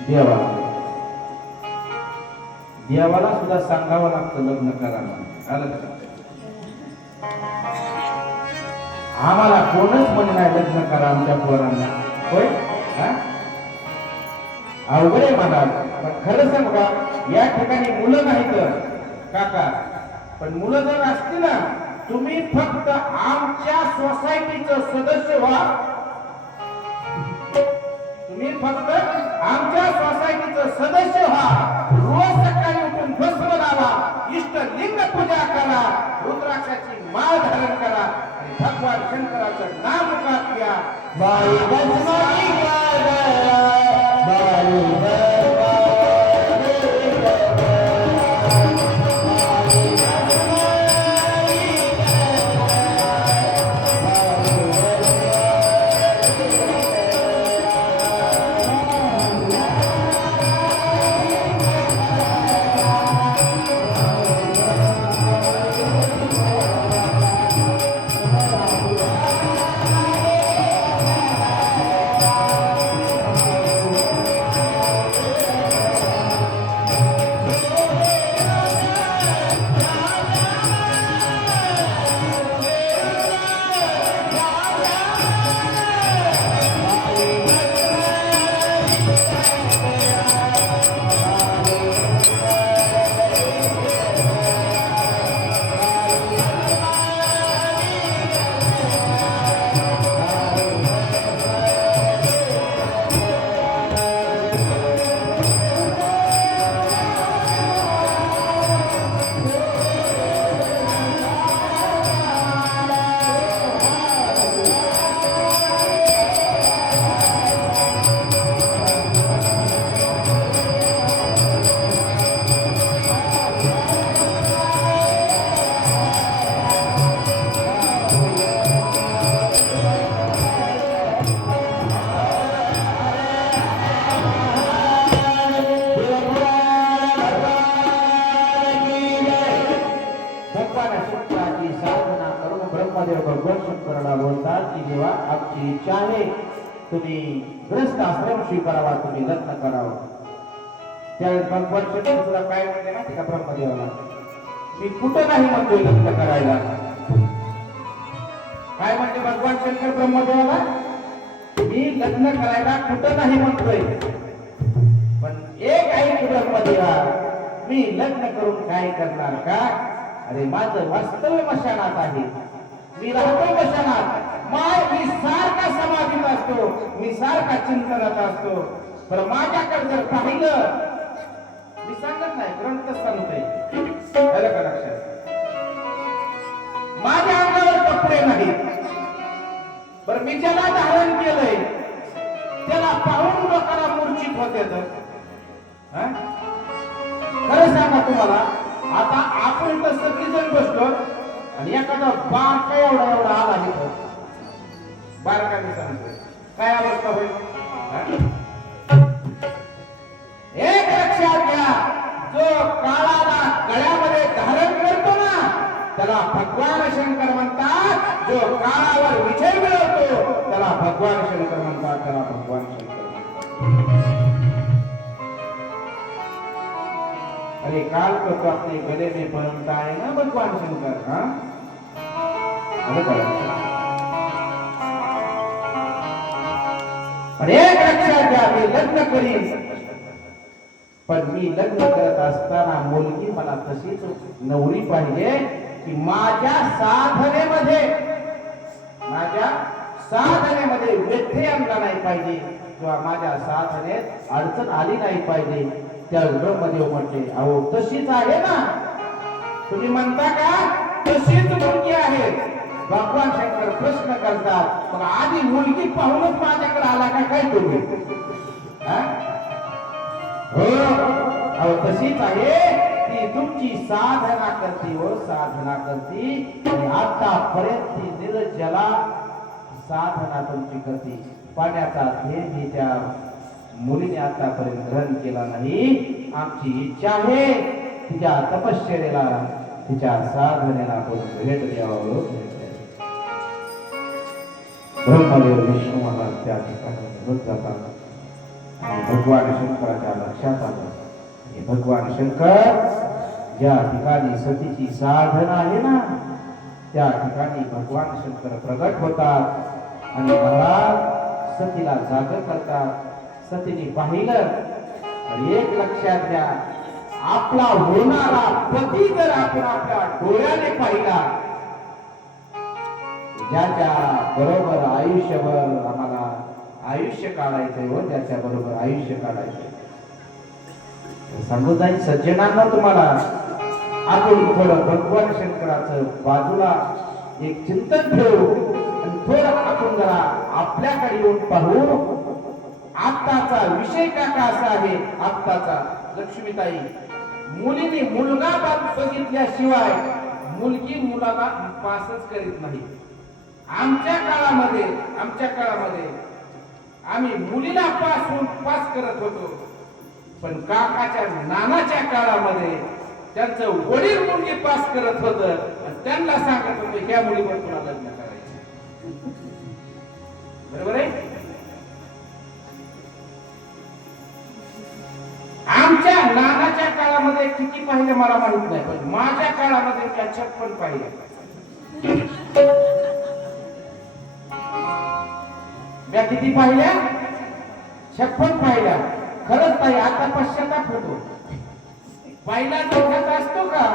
देवा देवाला सुद्धा सांगावं लागतं लग्न करायला आलं का आम्हाला कोणच म्हणे नाही लग्न करा आमच्या पोरांना होय अवघड आहे मला पण खरं सांग का या ठिकाणी मुलं नाहीत काका पण मुलं जर असतील ना तुम्ही फक्त आमच्या सोसायटीचं सदस्य व्हा तुम्ही फक्त आमच्या सोसायटीचं सदस्य व्हा रोज सकाळी उठून भस्म लावा इष्टलिंग पूजा करा रुद्राक्षाची माळ धारण करा आणि भगवान शंकराचं नाम मुखात घ्या बाई बसमाई इच्छा आहे तुम्ही ग्रस्त आश्रम स्वीकारावा तुम्ही लग्न करावं त्यावेळेस भगवान शंकर तुला काय म्हणते माहिती का ब्रह्मदेवाला मी कुठं नाही म्हणतोय लग्न करायला काय म्हणते भगवान शंकर ब्रह्मदेवाला मी लग्न करायला कुठं नाही म्हणतोय पण एक आहे ब्रह्मदेवा मी लग्न करून काय करणार का अरे माझं वास्तव्य मशानात आहे मी राहतो मशानात मी सारखा समाधीत असतो मी सारखा चिंतनात असतो पण माझ्याकडे जर पाहिलं मी सांगत नाही ग्रंथ सांगतोय आलं का लक्षात माझ्या अंगावर कपडे नाहीत पण मी ज्याला धारण केलंय त्याला पाहून लोकांना मूर्छित होते खरं सांगा तुम्हाला आता आपण इथं सगळीजण बसलो आणि एखादा बारका एवढा एवढा आला इथं बारका मी सांगतो काय अवस्था होईल एक लक्षात घ्या जो काळा त्याला भगवान शंकर म्हणतात. जो काळावर विजय मिळवतो त्याला भगवान शंकर म्हणतात. त्याला भगवान शंकर म्हणतात. अरे काल को तो अपने गले में पहनता है ना भगवान शंकर. हाँ पण एक लक्षात घ्या, मी लग्न करीन पण मी लग्न करत असताना मुलगी मला तशीच नवरी पाहिजे की माझ्या साधनेमध्ये व्यत्यय आणला नाही पाहिजे किंवा माझ्या साधनेत अडचण आली नाही पाहिजे. त्या मध्ये म्हटले अहो तशीच आहे ना. तुम्ही म्हणता का तशीच मुलगी आहे. भगवान शंकर प्रश्न करतात मग आधी मुलगी पाहूनच माझ्याकडे आला का काय तुम्ही. हो अहो तशीच आहे. ती तुमची साधना करते हो साधना करते. आतापर्यंत ती निर्जला साधना तुमची करते. पाण्याचा थेंब त्या मुलीने आतापर्यंत ग्रहण केला नाही. आमची इच्छा आहे तिच्या तपश्चर्याला तिच्या साधनेला आपण भेट द्यावं. ब्रह्मदेव विष्णू महाराज त्या ठिकाणी निघून जातात आणि भगवान शंकराच्या लक्षात आलं भगवान शंकर ज्या ठिकाणी सतीची साधना आहे ना त्या ठिकाणी भगवान शंकर प्रगट होतात आणि महाराज सतीला जाग करतात. सतीने पाहिलं आणि एक लक्षात घ्या, आपला होणारा पती जर आपण आपल्या डोळ्याने पाहिला, ज्याच्या बरोबर आयुष्यभर आम्हाला आयुष्य काढायचंय व ज्याच्या बरोबर आयुष्य काढायचंय, सांगू जाईल सज्जनांना तुम्हाला आपण थोडं भगवान शंकराचं बाजूला एक चिंतन ठेवू आणि थोडं आपण जरा आपल्याकडे येऊन पाहू. आत्ताचा विषय का असा आहे, आत्ताचा लक्ष्मीताई मुलीने मुलगा बघितल्याशिवाय मुलगी मुलाला पासच करीत नाही. आमच्या काळामध्ये आम्ही मुलीला पास करत होतो, पण काकाच्या नानाच्या काळामध्ये त्यांचं वडील मुलगी पास करत होत. त्यांना सांगत होते ह्या मुलीवर तुला लग्न करायचं. बरोबर आहे. आमच्या नानाच्या काळामध्ये किती पाहिलं मला माहित नाही, पण माझ्या काळामध्ये त्या 56 पाहिल्या. मी किती पाहिल्या? 56 पाहिल्या. खरंच ताई आता पश्चाताप होतो. पहिला जोखात असतो का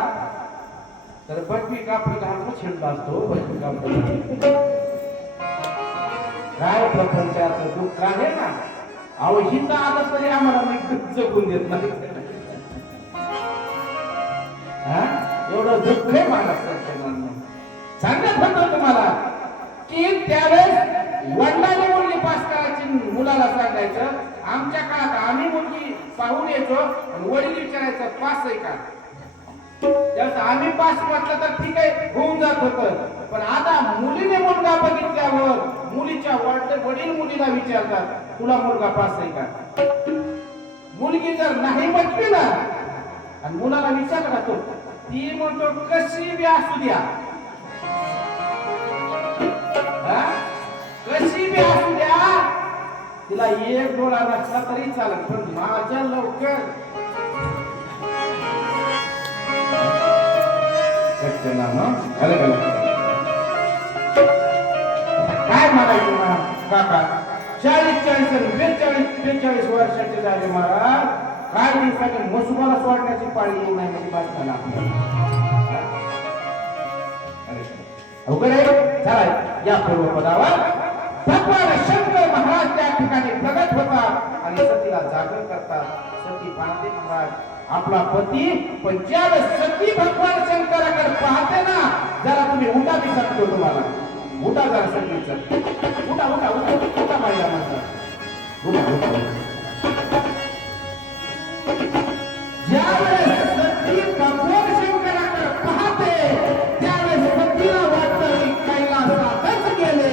तर बटवी कापड घालून छिंडला असतो. बटवी कापड काय प्रपंचाचं दुःख आहे ना. अहो हिंदा आलं तरी आम्हाला मी जगून देत नाही. एवढं दुःख आहे महाराष्ट्रात. सांगत होतो तुम्हाला की त्यावेळेस वडिलांनी मुलगी पास करायची मुलाला सांगायचं. आमच्या काळात आम्ही मुलगी पाहून यायचो आणि वडील विचारायचं पास आहे का. त्यावेळेस आम्ही पास म्हटलं तर ठीक आहे होऊन जात होतं, पण आता मुलीने मुलगा बघितल्यावर मुलीच्या वडील मुलीला विचारतात तुला मुलगा पास आहे का. मुलगी जर नाही म्हटली ना आणि मुलाला विचारला तो ती म्हणतो कशी बी असू द्या, कशी बी असू द्या, तिला एक डोळा नसला तरी चालेल पण माझ्या लवकर काय म्हणायचं काका 40-42 वर्षाचे झाले महाराज. काय दिवसाने मसुबाला सोडण्याची पाळी येऊ नये म्हणजे बात झाला आपल्याला. या पूर्वपदावर भगवान शंकर महाराज त्या ठिकाणी प्रगट होतात आणि सतीला जागर करतात. सती पाहते महाराज आपला पती, पण ज्यावेळेस सती भगवान शंकराकडे पाहते ना, जरा तुम्ही उठा मी सांगतो तुम्हाला. उठा जरा सतीचं, उठा उठा उठा उठा महिला म्हणतात उठा उठा. ज्यावेळेस सती भगवान शंकराकडे पाहते त्यावेळेस सतीला वाटतं की कैलासातच गेले.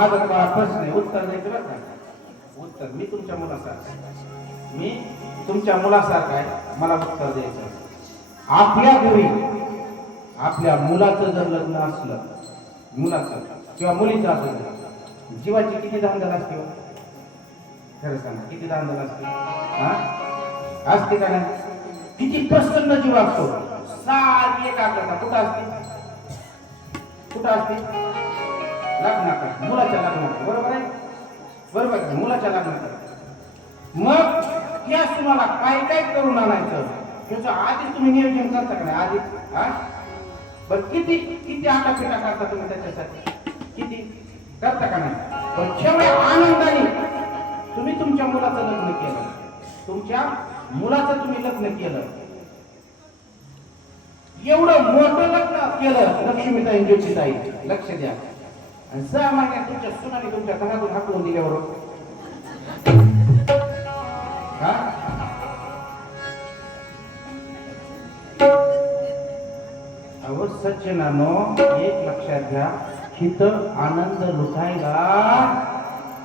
माझा प्रश्न आहे, उत्तर द्यायचं बरं का? उत्तर मी तुमच्या मुलासारखा आहे. मी तुमच्या मुलासारखा आहे, मला उत्तर द्यायचं. आपल्या घरी आपल्या मुलाचं जर लग्न असलं, मुलाचं किंवा मुलीचं असलं, जीवाची किती धांदल असते हो? खरं सांगा, किती धांदल असते? हा, असते का नाही? किती प्रसन्न जीव असतो, सारी एकाग्रता कुठं असते? कुठं असते? लग्नात, मुलाच्या लग्नात. बरोबर आहे? बरोबर आहे, मुलाच्या लग्नात. मग त्या तुम्हाला काय काय करून आणायचं त्याचं आधीच तुम्ही नियोजन करता का नाही? आधीच हा, बरं किती किती आटापिटा करता तुम्ही त्याच्यासाठी? किती करता का नाही? पण केवढ्या आनंदाने तुम्ही तुमच्या मुलाचं लग्न केलं, तुमच्या मुलाचं तुम्ही लग्न केलं, एवढं मोठं लग्न केलं लक्ष्मीताई ज्योतिताई, लक्ष द्या. आणि 6 महिन्यात तुमच्या सुनाने तुमच्या घरातून हाकलून दिल्यावर हा, अहो सज्जनानो, एक लक्षात घ्या, हिथं आनंद लुटायला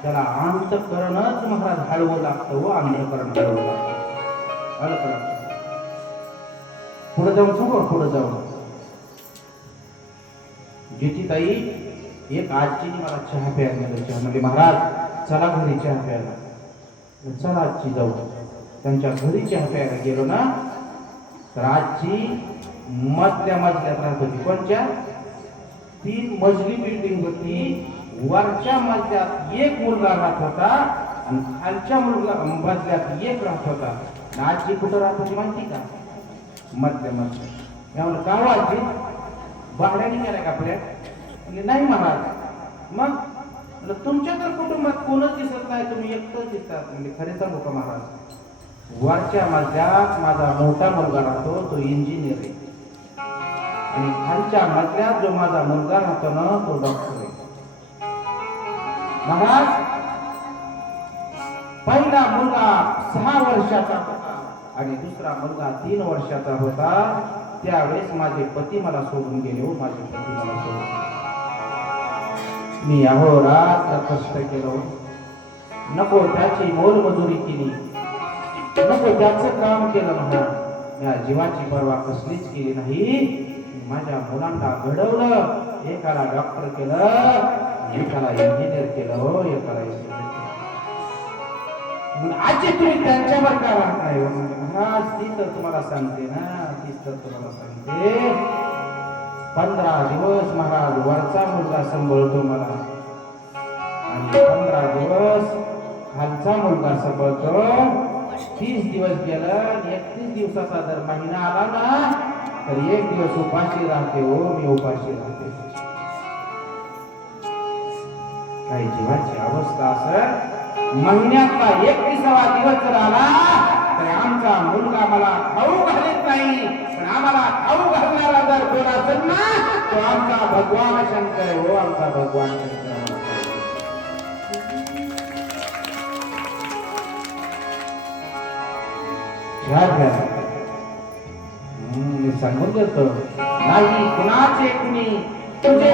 त्याला अंतःकरणच महाराज हळवं लागतं व अंतःकरण हळवं लागतं. आलं का? पुढे जाऊन सांगू, पुढे जाऊन ज्योतिताई, एक आजीने मला चहा प्यायला नेलं. चहा म्हणजे महाराज चला घरी चहा प्यायला. चला आजी जाऊ. त्यांच्या घरी चहा प्यायला गेलो ना, तर आजी मधल्या मजल्यात राहत होती. कोणच्या? 3 मजली बिल्डिंग होती. वरच्या मजल्यात एक मुलगा राहत होता आणि खालच्या मजल्यात एक राहत होता. आजी कुठं राहत होती माहिती का? मधल्या मजल्यात. यामुळे का आजी भाड्याने गेल्या का आपल्या? नाही महाराज. मग तुमच्या तर कुटुंबात कोणच दिसत नाही, तुम्ही एकटंच दिसतात. म्हणजे खरे सांगू का महाराज, वरच्या मजल्यात माझा मोठा मुलगा राहतो, तो इंजिनियर आहे. आणि खालच्या मजल्यात जो माझा मुलगा राहतो ना, तो डॉक्टर आहे. महाराज, पहिला मुलगा 6 वर्षाचा होता आणि दुसरा मुलगा 3 वर्षाचा होता. त्यावेळेस माझे पती मला सोडून गेले हो, माझे पती मला सोडून गेले. मी अहोरात्र कष्ट केलो, नको त्याची मोलमजुरी केली, नको त्याचं काम केलं म्हणा. या जीवाची पर्वा कसलीच केली नाही. माझ्या मुलांना घडवलं, एकाला डॉक्टर केलं, एकाला इंजिनियर केलं हो, एकाला इंजिनियर केलं. आजी तुम्ही त्यांच्यावर का राहत नाही? महाराज ती तर तुम्हाला सांगते ना, तीच तर तुम्हाला सांगते. 15 दिवस महाराज वरचा मुलगा सांभाळतो मला आणि 15 दिवस खालचा मुलगा सांभाळतो. 30 दिवस गेलं आणि 31 दिवसाचा जर महिना आला ना, तर 1 दिवस उपाशी राहते हो, मी उपाशी राहते. काही जीवाची अवस्था असं, महिन्यातला 31वा दिवस जर आला तर आमचा मुलगा मला खाऊ घालत नाही, पण आम्हाला खाऊ घालणारा जर कोण असेल ना, तो आमचा भगवान शंकर हो, आमचा भगवान शंकर. मी सांगून देतो, नाही कुणाचे कुणी तुझे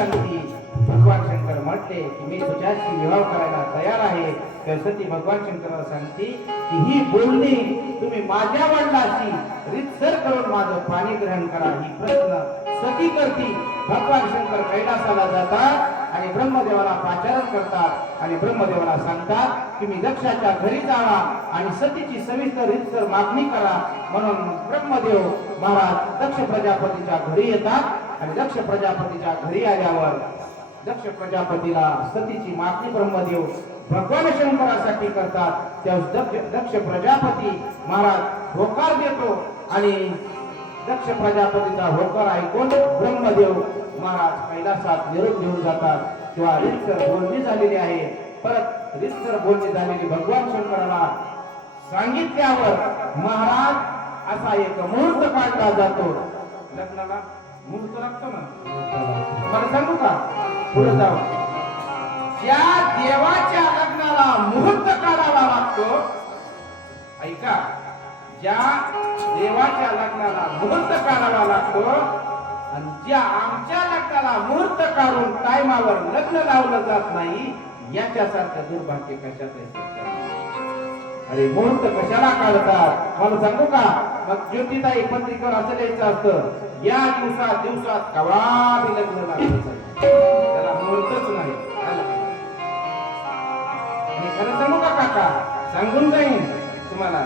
सांगते. भगवान शंकर म्हटले की मी तुझ्याशी विवाह करायला तयार आहे. तर सती भगवान शंकराला सांगते की ही बोलणी तुम्ही माझ्या वडिलांशी रितसर करून माझं पाणी ग्रहण करा. ही प्रश्न सती करती. भगवान शंकर कैलासाला जातात आणि ब्रह्मदेवाला पाचारण करतात आणि ब्रह्मदेवाला सांगतात की मी दक्षाच्या घरी जावा आणि सतीची सविस्तर रितसर मागणी करा. म्हणून ब्रह्मदेव महाराज दक्ष प्रजापतीच्या घरी येतात आणि दक्ष प्रजापतीच्या घरी आल्यावर दक्ष प्रजापतीला सतीची मागणी ब्रह्मदेव भगवान शंकरासाठी करतात. त्या दक्ष प्रजापती महाराज होकार देतो आणि दक्ष प्रजापतीचा होकार ऐकून ब्रह्मदेव महाराज कैलासात निरोप घेऊन जातात. किंवा रितसर बोलणी झालेली आहे. परत रितसर बोलणी झालेली भगवान शंकराला सांगितल्यावर महाराज असा एक मुहूर्त काढला जातो. लग्नाला मुहूर्त लागतो ना, मला सांगू का? पुढे जाऊ. ज्या देवाच्या लग्नाला मुहूर्त काढावा लागतो, ऐका, ज्या देवाच्या लग्नाला मुहूर्त काढावा लागतो आणि ज्या आमच्या लग्नाला मुहूर्त काढून टायमावर लग्न लावलं जात नाही, याच्यासारखं दुर्भाग्य कशात आहे? अरे मुहूर्त कशाला काढतात मला सांगू का? मग ज्योतिताई पत्रिकेवर असं लिहायचं असतं, या दिवसात कवाबी लग्न लावायचं, त्याला मुहूर्तच नाही. आणि खरं सांगू का काका, सांगून जाईन तुम्हाला,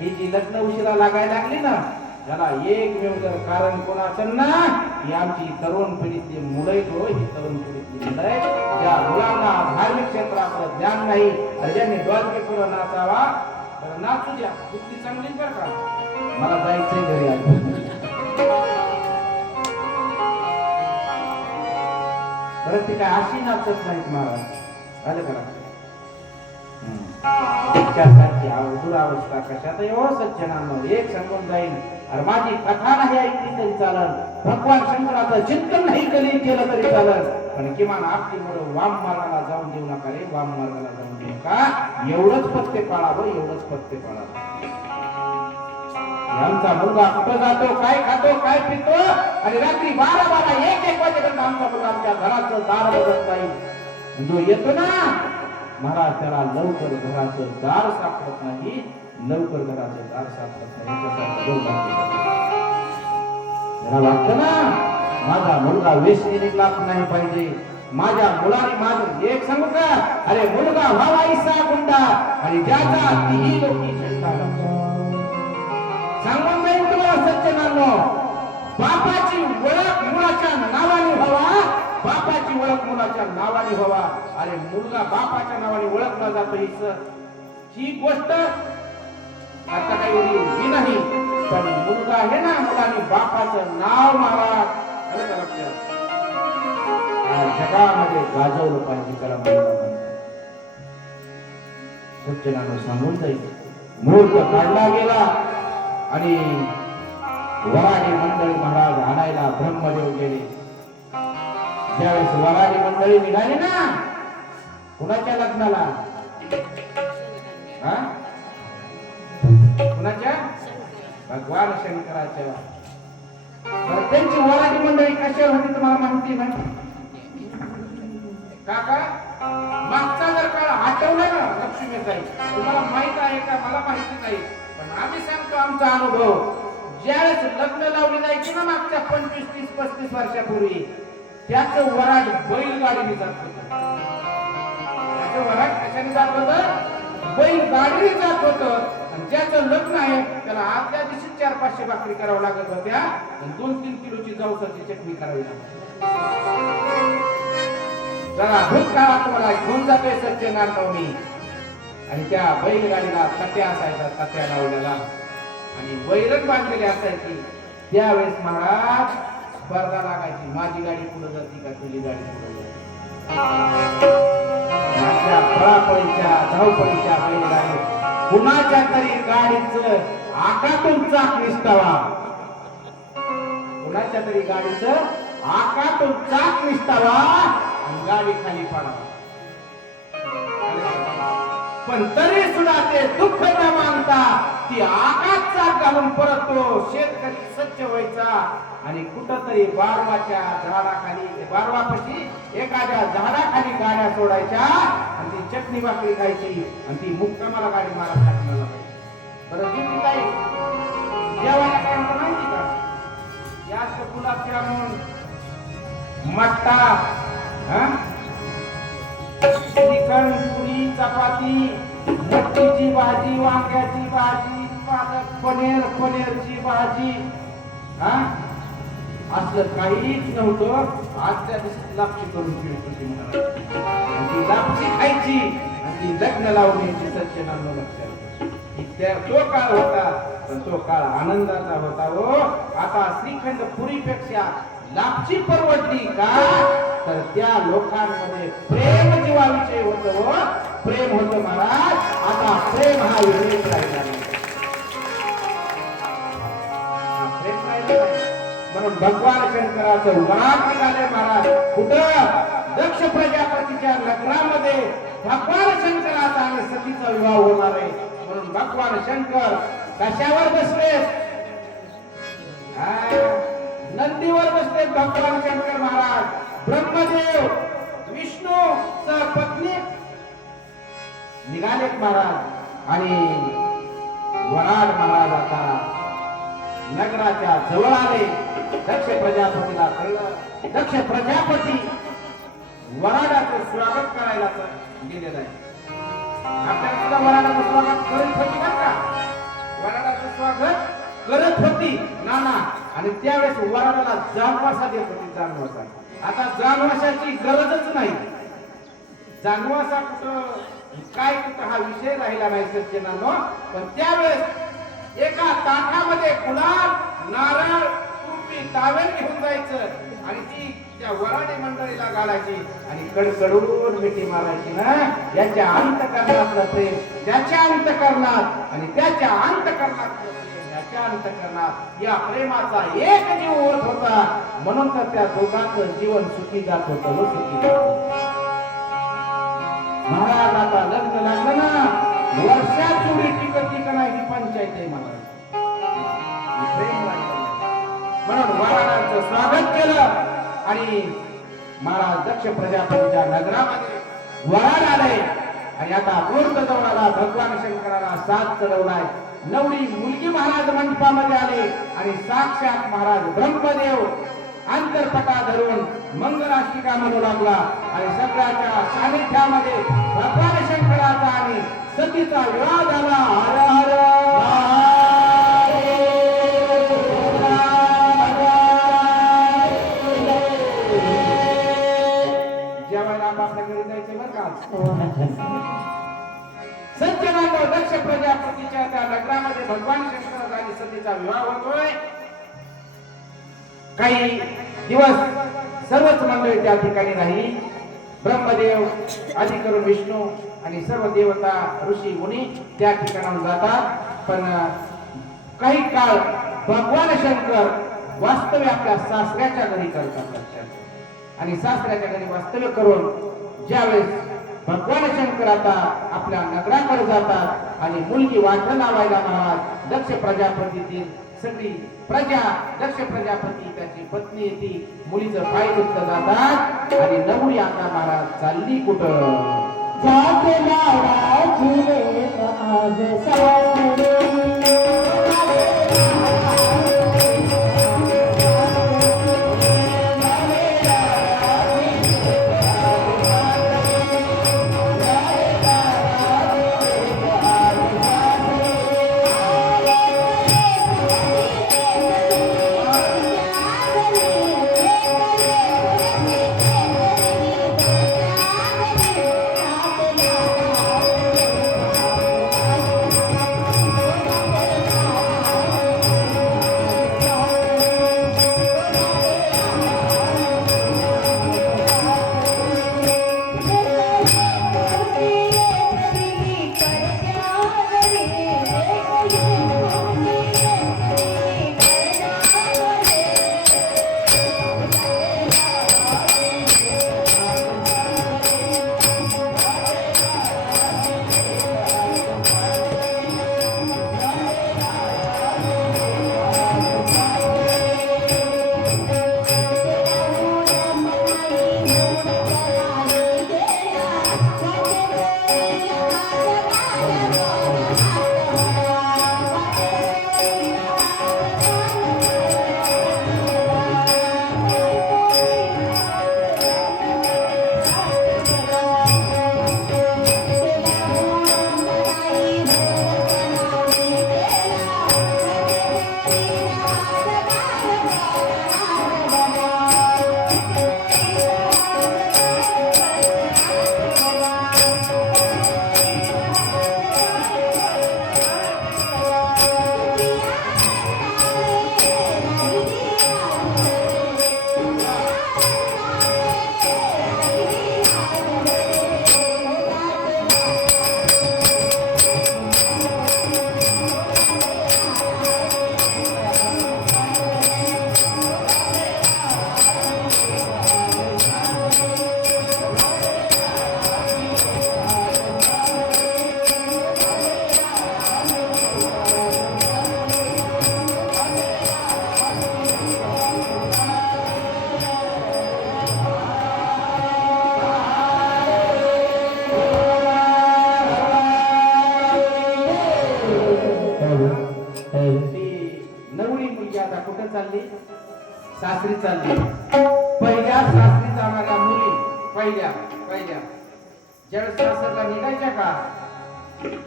ही जी लग्न उशिरा लागायला लागली ना, त्याला एकमेव जर कारण कोण असेल ना, ही आमची तरुण पिढीतली मुलं आहेत. ही तरुण पिढीतली मुलं आहेत ज्या मुलांना धार्मिक क्षेत्रात ज्ञान नाही, ज्यांनी डॉल्बी पुढे नाचावा, तर नाचू द्या, कुठली चांगली बरं का, मला जायचंय घरी आज. बरं ते काय अशी नाचत नाहीत महाराज, आलं का? त्यासाठी दुरावस्था कशात हो सज्जनांनो, एक सांगून जाईल. अरे माझी कथा नाही ऐकली तरी चालल, भगवान शंकराचं चिंतन नाही कधी केलं तरी चालल, पण किमान आपली मुलं वाम मार्गाला जाऊन देऊ नका रे, वाम मार्गाला जाऊन देऊ नका. एवढंच पत्ते पाळावं, एवढंच पत्ते पाळावं. आमचा मुलगा कुठं जातो, काय खातो, काय पितो, आणि रात्री 12-1 वाजेपर्यंत आमचा मुलगा आमच्या घराचं दार बघत नाही. जो येतो ना महाराज, त्याला लवकर घराचं दार सापडत नाही, लवकर घराचं दार सापडत नाही. त्याला वाटतं ना माझा मुलगा व्यसनी निघला नाही पाहिजे, माझ्या मुलाने माझं एक सांगू का, अरे मुलगा व्हावा ईसा गुंडा आणि ज्याचा तीही लोकी चेष्टा. सांगून जाईल तुम्हाला सज्जनांनो, बापाची ओळख मुलाच्या नावाने व्हावा, बापाची ओळख मुलाच्या नावाने व्हावा. अरे मुलगा बापाच्या नावाने ओळखला जातो ही गोष्ट आता काही एवढी नाही, पण मुलगा आहे ना, मुलाने बापाचं नाव महाराज जगामध्ये गाजवलं पाहिजे. त्याला सज्जनानं सांगून जाईल. मुहूर्त काढला गेला आणि वराडी मंडळी महाराज आणायला ब्रह्मदेव गेले. ज्यावेळेस वराडी मंडळी निघाली ना कुणाच्या लग्नाला, कुणाच्या? भगवान शंकराच्या. त्यांची वराडी मंडळी कशावर होती तुम्हाला माहिती नाही काका? मागचा जर काळ आठवला ना लक्ष्मीताई, तुम्हाला माहित आहे का? मला माहिती नाही, पण आम्ही सांगतो आमचा अनुभव. ज्यावेळेस लग्न लावली जायची ना मागच्या 25, 30, 35 वर्षापूर्वी, त्याचं वराड बैलगाडीने जात होतं. त्याचं वराड कशाने जात होतं? बैलगाडीने जात होतं. आणि ज्याचं लग्न आहे त्याला आदल्या दिवशी 400-500 भाकरी करावं लागत होत्या आणि 2-3 किलोची जवसाची चटणी करावी लागत. जरा भूतकाळात मला घेऊन जातोय सज्जनांनो मी. आणि त्या बैलगाडीला तट्या असायचा, तट्या लावलेला आणि वैरण बांधलेली असायची. त्यावेळेस महाराज स्पर्धा लागायची, माझी गाडी पुढे जाती का तुझी गाडी पुढे जाती. पळापळीच्या धावपळीच्या बैलगाडी कुणाच्या तरी गाडीचं आकातून चाक निसटावा, कुणाच्या तरी गाडीचं आकातून चाक निसटावा आणि गाडी खाली पडावा. पण तरी सुद्धा ते दुःख न मानता ती आकात चाक घालून परत तो शेतकरी स्वच्छ व्हायचा आणि कुठंतरी बारवाच्या झाडाखाली बारवापाशी एखाद्या झाडाखाली गाड्या सोडायच्या आणि ती चटणी भाकरी खायची आणि ती मुक्कामाला गाडी मारा टाकण्याला पाहिजे. बरं किती काही जेवायला काय होतं माहिती का? याच गुलाबजामुन मट्टा श्रीखंड पुरी चपाती मटकीची भाजी वांग्याची भाजी पालक पनीरची भाजी असलं काहीच नव्हतं. आज त्या दिवशी लापशी करून ठेवली होती मला. ती लापशी खायची आणि ती लग्न लावण्याची सज्जनांना लक्षात तो काळ होता पण तो काळ आनंदाचा होता. हो आता श्रीखंड पुरीपेक्षा लापशी परवडली का? तर त्या लोकांमध्ये प्रेम जीवाविषयी होतं. हो प्रेम होतं महाराज. आता प्रेम हा विवेक राहिला नाही. प्रेम राहिलं नाही म्हणून भगवान शंकराचं वरात निघाले महाराज. कुठं? दक्ष प्रजापतीच्या नगरामध्ये भगवान शंकराचा आणि सतीचा विवाह होणार आहे. म्हणून भगवान शंकर कशावर बसले? नंदीवर बसले भगवान शंकर महाराज. ब्रह्मदेव विष्णू पत्नी निघालेत महाराज आणि वराड महाराज आता नगराच्या जवळ आले. दक्ष प्रजापतीला कळलं. दक्ष प्रजापती वराडाचं स्वागत करायला गेलेलं आहे. आपल्याला सुद्धा वराडाचं स्वागत करत होती का? वराडाचं स्वागत करत होती नाना आणि त्यावेळेस वराडाला जानवासा देत होती. जानवासा आता जानवासाची गरजच नाही. जानवासा कुठं काय कुठं हा विषय राहिला नाही सज्जनांनो. पण त्यावेळेस एका ताटामध्ये गुलाब नारळ तुपी तावेल घेऊन जायचं आणि ती त्या वराडी मंडळीला घालायची आणि कडकडून मिठी मारायची ना. याच्या अंतकरणातलं प्रेम त्याच्या अंतकरणात आणि त्याच्या अंतकरणात त्याच्या अंतकरणात या प्रेमाचा एक जीव होत होता. म्हणून तर त्या दोघांचं जीवन सुखी जात होतं. सुखी महाराज आता लग्न लागलं ना वर्षात चुडी टिकती का नाही ही पंचायत आहे मला. म्हणून वराडांचं स्वागत केलं आणि महाराज दक्ष प्रजापतीच्या नगरामध्ये वराड आले आणि आता मूर्त जवळाला भगवान शंकराला साथ चढवलाय. नवरी मुलगी महाराज मंडपामध्ये आले आणि साक्षात महाराज ब्रह्मदेव अंतरपटा धरून मंगलाष्टिका म्हणू लागला आणि सगळ्याच्या सानिध्यामध्ये भगवान शंकराचा आणि सतीचा विवाह झाला. हर हर जेवायला आपल्या घरी जायचे बरं का? सज्जनांनो दक्ष प्रजापतीच्या त्या नगरामध्ये भगवान शंकराचा आणि सतीचा विवाह होतोय. काही दिवस सर्वच मंडळी त्या ठिकाणी राहिली. ब्रह्मदेव आदी करून विष्णू आणि सर्व देवता ऋषी मुनी त्या ठिकाणाहून जातात. पण काही काळ भगवान शंकर वास्तव्य आपल्या सासऱ्याच्या घरी करतात. आणि सासऱ्याच्या घरी वास्तव्य करून ज्यावेळेस भगवान शंकर आता आपल्या नगराकडे जातात आणि मुलगी वाट लावायला महाराज दक्ष प्रजापतीतील सगळी प्रजा दक्ष प्रजापती त्याची पत्नी येते मुलीचं पाय दुखत जातात आणि नवरी आता महाराज चालली कुठं? सासरी चालली. पहिल्या सासरी जाणाऱ्या मुली पहिल्या ज्यावेळेस सासरला निघायच्या का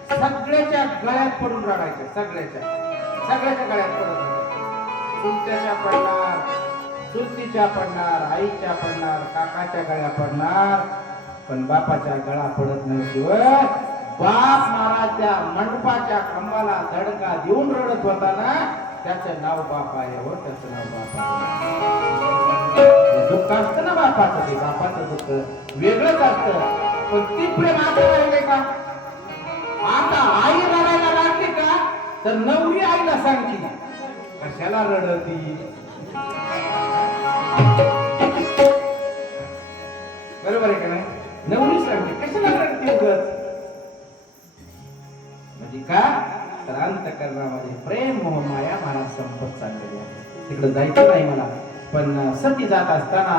सगळ्याच्या गळ्यात पडून रडायच्या. सगळ्याच्या गळ्यात पडून चुलत्याच्या पडणार, चुलतीच्या पडणार, आईच्या पडणार, काकाच्या गळ्या पडणार, पण बापाच्या गळा पडत नव्हती. बाप महाराज त्या मंडपाच्या खांबाला धडका देऊन रडत होता ना, त्याचं नाव बाप आहे. त्याचं नाव बाप आहे. दुःख असतं ना बापाचं, ते बापाचं दुःख वेगळंच असतं. पण ती प्रेम आता राहिले का? आता आई रडायला लागली का तर नवरी आईला सांगते कशाला रडती. बरोबर आहे का नाही? नवरी सांगते कशाला रडती उगाच. म्हणजे का तर अंतःकरणामध्ये प्रेम मोह माया मला संपत चाललेली आहे. तिकडे जायचं नाही मला. पण सती जात असताना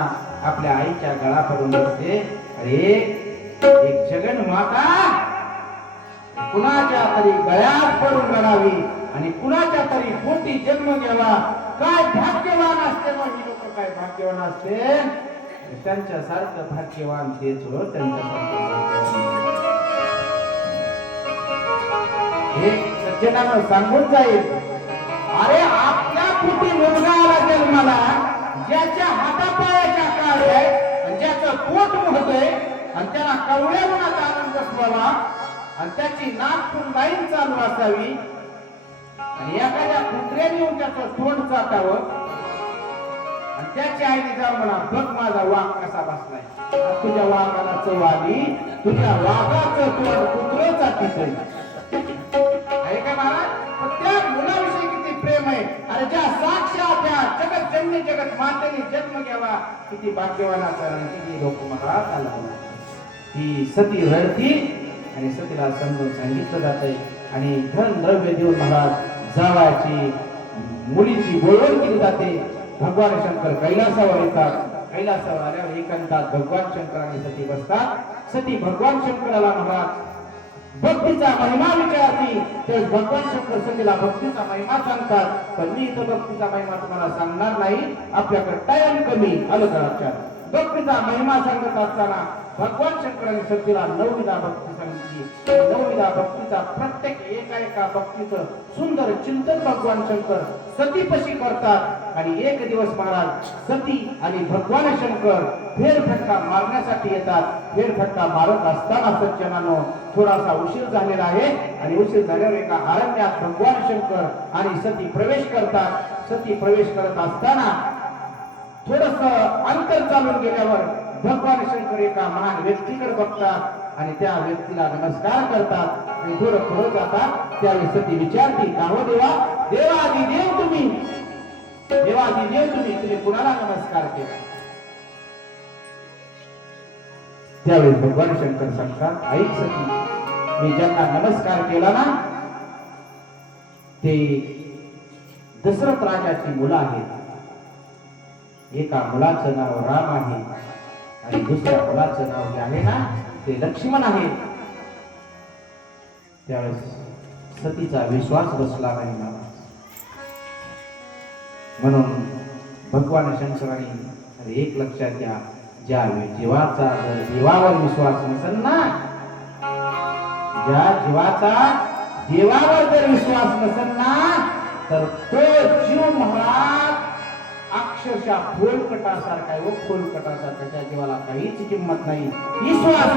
आपल्या आईच्या गळा पडून बसते. अरे एक जगन माता कुणाच्या तरी गळ्यात पडून रडावी आणि कुणाच्या तरी पोटी जन्म घ्यावा. काय भाग्यवान असते मग ही लोक, काय भाग्यवान असते. त्यांच्यासारखं भाग्यवान तेच हो. हे सज्जनानं सांगून जाईल. अरे आपल्या पोटी मुलगा आला जन्माला, ज्याच्या हातापायाच्या काळ आहे आणि ज्याचं पोट मोठय आणि त्याला कवड्या उन्हात आणून बसवावा आणि त्याची नागपूर लाईन चालू असावी आणि एखाद्या कुत्र्याने येऊन त्याचं तोंड चाटावं आणि त्याची आईने जाऊन म्हणा बघ माझा वाघ कसा बसलाय. तुझ्या वाघाला चव आली, तुझ्या वाघाचं तोंड कुत्र चाटीत आहे का महाराज. त्या मुलाविषयी किती प्रेम आहे. अरे ज्या साक्षात त्या जगत जननी जगत मातेने जन्म घ्यावा, किती भाग्यवानाचा किती लोक महाराज आला. ही सती रडती आणि सतीला समजून सांगितलं जात आहे आणि धन द्रव्य देऊन महाराज जावायची मुलीची बोलवण केली जाते. भगवान शंकर कैलासावर येतात. कैलासावर आल्यावर एकांतात भगवान शंकर आणि सती बसतात. सती भगवान शंकराला महाराज भक्तीचा महिमा विचारती. तेच भगवान शंकर सतीला भक्तीचा महिमा सांगतात. पण मी इथं भक्तीचा महिमा तुम्हाला सांगणार नाही, आपल्याकडे टाइम कमी. आलं का लक्षात? भक्तीचा महिमा सांगत असताना भगवान शंकराने सतीला नवविधा भक्ती सांगितली. नवविधा भक्तीचा प्रत्येक एका भक्तीचं सुंदर चिंतन भगवान शंकर सतीपशी करतात. आणि एक दिवस महाराज सती आणि भगवान शंकर फेरफटका मारण्यासाठी येतात. फेरफटका मारत असताना सज्जनानो थोडासा उशीर झालेला आहे आणि उशीर झाल्यावर एका अरण्यात भगवान शंकर आणि सती प्रवेश करतात. सती प्रवेश करत असताना थोडस अंतर चालून गेल्यावर भगवान शंकर एका महान व्यक्तीकडे बघतात आणि त्या व्यक्तीला नमस्कार करतात आणि थोडं पुढे जातात. त्यावेळी सती विचारती का हो देवा, देवादिदेव तुम्ही, देवादिदेव तुम्ही कुणाला नमस्कार केला. त्यावेळी भगवान शंकर सांगतात ऐक सती, मी ज्यांना नमस्कार केला ना ते दशरथ राजाची मुलं आहेत. एका मुलाचं नाव राम आहे आणि दुसऱ्या मुलाचं नाव जे आहे ना ते लक्ष्मण आहे. त्यावेळेस सतीचा विश्वास बसला नाही ना, म्हणून भगवान शंकराने एक लक्षात घ्या, ज्या जीवाचा जर देवावर विश्वास नसेल ना, ज्या जीवाचा देवावर जर विश्वास नसेल ना तर तो जीव महाराज अक्षरशः फुलकटासारखा आहे. व फुलकटासारखा त्या जीवाला काहीच किंमत नाही. विश्वास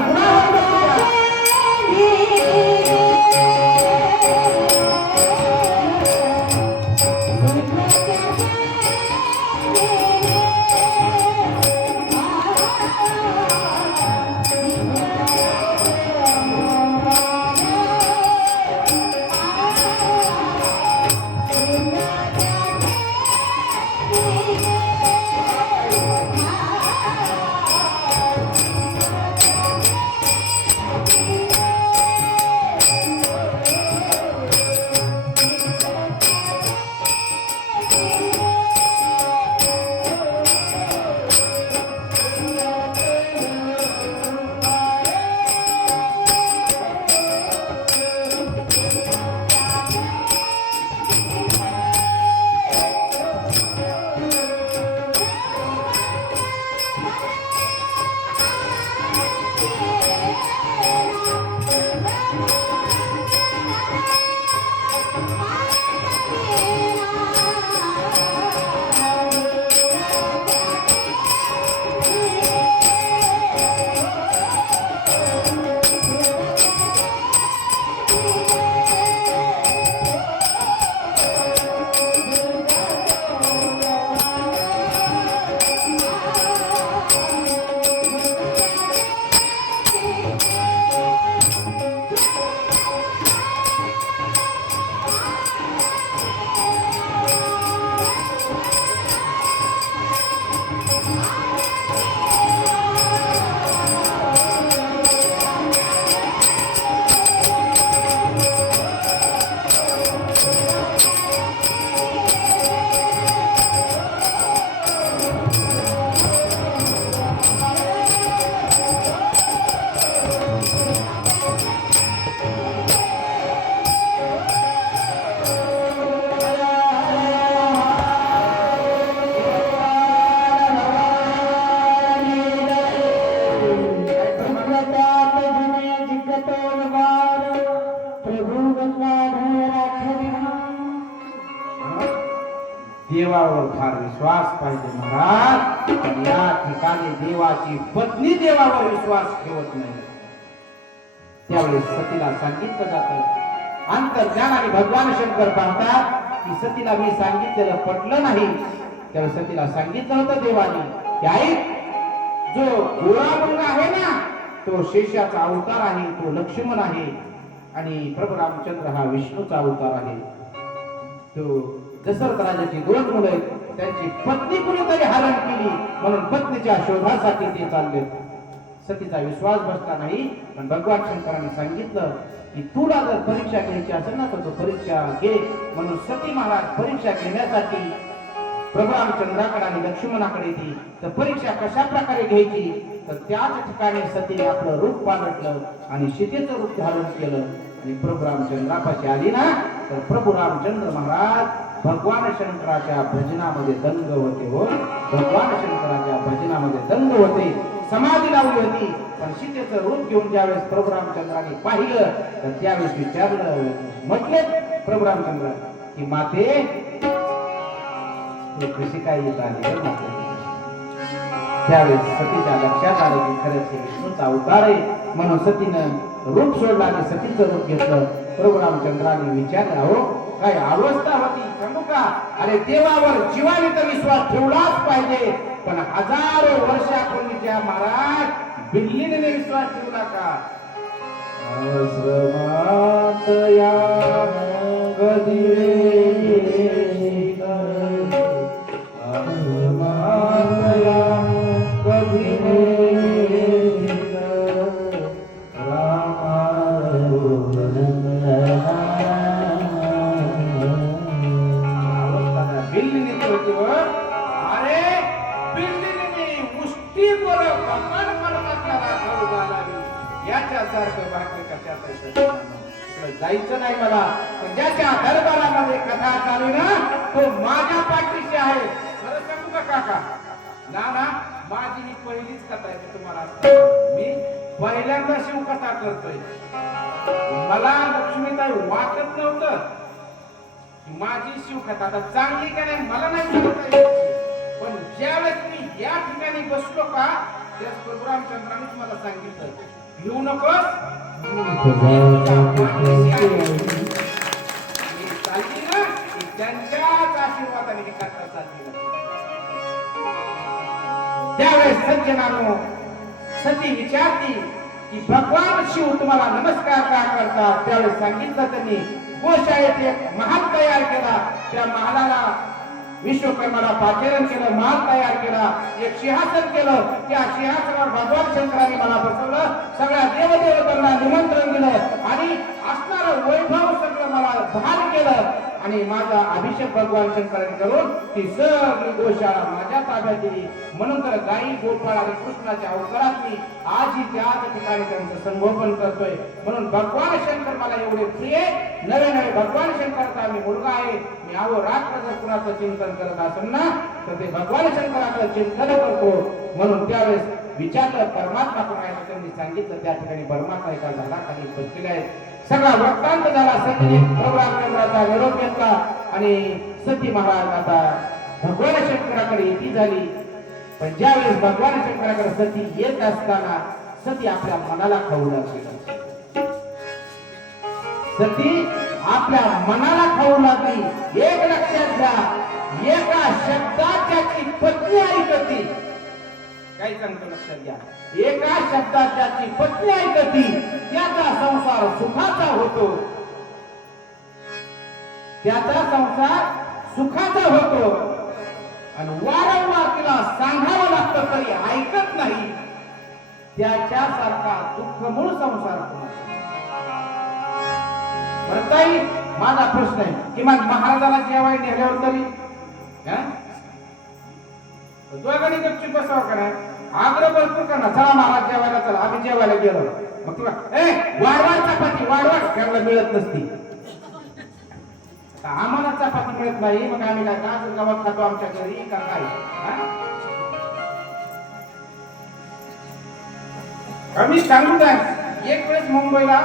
देवावर फार विश्वास पाहिजे महाराज. पण या ठिकाणी देवाची पत्नी देवावर विश्वास ठेवत नाही. त्यावेळेस सतीला सांगितलं जातं, अंतर्ज्ञान आणि भगवान शंकर पाहतात की सतीला मी सांगितलेलं पटलं नाही. त्यावेळेस सतीला सांगितलं होतं देवाने की आई, जो गोरा मुलगा आहे ना तो शेषाचा अवतार आहे, तो लक्ष्मण आहे आणि प्रभू रामचंद्र हा विष्णूचा अवतार आहे. तो दशरथ राजाची 2 मुलं आहेत, त्यांची पत्नी कुणीतरी हरण केली म्हणून पत्नीच्या शोधासाठी ते चालले. सतीचा विश्वास बसला नाही. पण भगवान शंकरांनी सांगितलं की तुला जर परीक्षा घ्यायची असेल ना तर तो परीक्षा घे. म्हणून सती महाराज परीक्षा घेण्यासाठी प्रभू रामचंद्राकडे आणि लक्ष्मणाकडे येते. तर परीक्षा कशा प्रकारे घ्यायची, तर त्याच ठिकाणी सतीने आपलं रूप पालटलं आणि सीतेचं रूप धारण केलं आणि प्रभू रामचंद्रापाशी आली ना तर प्रभू रामचंद्र महाराज भगवान शंकराच्या भजनामध्ये दंग होते. हो, भगवान शंकराच्या भजनामध्ये दंग होते. समाधी लावली होती. पण सीतेचं रूप घेऊन ज्यावेळेस प्रभू रामचंद्राने पाहिलं तर त्यावेळेस विचारलं, म्हटले प्रभू रामचंद्र की माते हे कशी काय येत आले. त्यावेळेस सतीच्या लक्षात आलं की खरंच हे विष्णूचा अवतार आहे. म्हणून सतीनं रूप सोडलं आणि सतीचं रूप घेतलं. प्रभू रामचंद्राने विचारलं, हो काय अवस्था होती सांगू का. अरे देवावर जीवाने तर विश्वास ठेवलाच पाहिजे, पण हजारो वर्षापूर्वीच्या महाराज बिल्लीने विश्वास ठेवला का. आश्रमात या गदिरे जायचं नाही मला. ज्याच्या दरबारामध्ये कथा चालू ना तो माझ्या पाठीशी आहे. खरं सांगू का काका, ना माझी ही पहिलीच कथा आहे. तुम्हाला मी पहिल्यांदा शिवकथा करतोय. मला लक्ष्मीताई वाटत नव्हतं माझी शिवकथा आता चांगली का नाही मला नाही सांगता येत. पण ज्यावेळेस मी या ठिकाणी बसलो का त्याच प्रभू रामचंद्रानेच मला सांगितलं, घेऊ नकोस त्यांच्याच आशीर्वादाने ही कथा चालली. त्यावेळेस सज्जनानो सती विचारती की भगवान शिव तुम्हाला नमस्कार का करतात. त्यावेळेस सांगितलं त्यांनी गोशाळेत एक महाल तयार केला. त्या महालाला विश्वकर्माला पाचारण केलं, महाल तयार केला, एक सिंहासन केलं. त्या सिंहासनावर भगवान शंकराने मला बसवलं. सगळ्या देवदेवतांना निमंत्रण दिलं आणि असणारं वैभव सगळं मला भान केलं आणि माझा अभिषेक भगवान शंकराने करून ती सगळी गोशाळा माझ्या ताब्यात दिली. म्हणून तर गाई गोपाळ आणि कृष्णाच्या अवतारात मी आजही त्याच ठिकाणी त्यांचं संगोपन करतोय. म्हणून भगवान शंकर मला एवढे प्रिय. नवे नवे भगवान शंकरचा मी मुलगा आहे. मी आहो रात्र जर कुणाचं चिंतन करत असेल ना तर ते भगवान शंकराकडे चिंतन करतो. म्हणून त्यावेळेस विचारलं परमात्मा कोण आहे तर त्यांनी सांगितलं त्या ठिकाणी परमात्मा एका झाडाखाली बसलेला आहे. सगळा वृत्तांत झाला. सतीने प्रभू रामचंद्राचा निरोप घेतला आणि सती महाराज आता भगवान शंकराकडे येती झाली. पण ज्यावेळेस भगवान शंकराकडे सती येत असताना सती आपल्या मनाला खाऊ लागली. सती आपल्या मनाला खाऊ लागली. एक लक्षात घ्या, एका शब्दात त्याची पत्नी ऐकती. काय सांगतो लक्षात घ्या, एका शब्दात त्याची पत्नी ऐकती त्याचा संसार सुखाचा होतो. त्याचा संसार सुखाचा होतो. आणि वारंवार तिला सांगावं लागतं तरी ऐकत नाही. त्याच्यासारखा दुःखमूळ संसार ताई. माझा प्रश्न आहे, किमान महाराजाला जेवाय नेल्यावर तरी दोघांनी गपची बसावं का नाही? आग्रह भरपूर करा, चला महाराज जेवायला, चला आम्ही जेवायला गेलो. मग तुला वाढवाड चपाती वाढवाड त्यांना मिळत नसती. आम्हाला चपाती मिळत नाही मग आम्ही काय का गावात खातो आमच्या घरी का काय? आम्ही सांगून आहे, एक वेळेस मुंबईला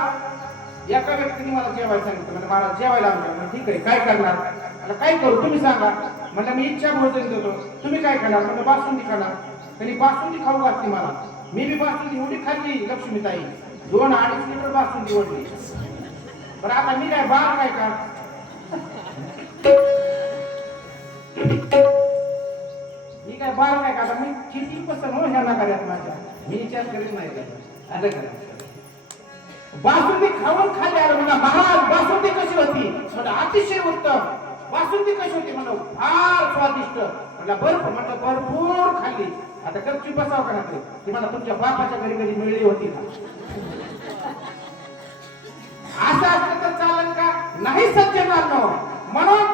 एका व्यक्तीने मला जेवायला सांगितलं. म्हणजे मला जेवायला आमच्या. ठीक आहे, काय करणार? मला काय करू तुम्ही सांगा. म्हणजे मी इच्छा भोजन देतो, तुम्ही काय खाणार? म्हणजे बासुंदी खाणार. त्यांनी बासुंदी खाऊ घातली मला. मी बी बासुंदी एवढी खाल्ली लक्ष्मीताई, 2-2.5 लिटर बासुंदी ओढली. बरं आता मी काय बाळ काय का? मी काय बाळ काय का? आता मी किती पसंत हो ह्या नाकाऱ्यात माझ्या, मी विचार करीत नाही का आलं का? बासुंदी खाऊन खाली आलं. म्हणा महाराज बासुंदी कशी होती? म्हणजे अतिशय उत्तम. बासुंदी कशी होती? म्हणलं फार स्वादिष्ट. म्हणलं बरं, म्हणलं भरपूर खाल्ली. आता गपची बसाव का नाही की मला तुमच्या बापाच्या घरी कधी मिळली होती का? असं असलं तर चालेल का? नाही सज्जनांनो. म्हणून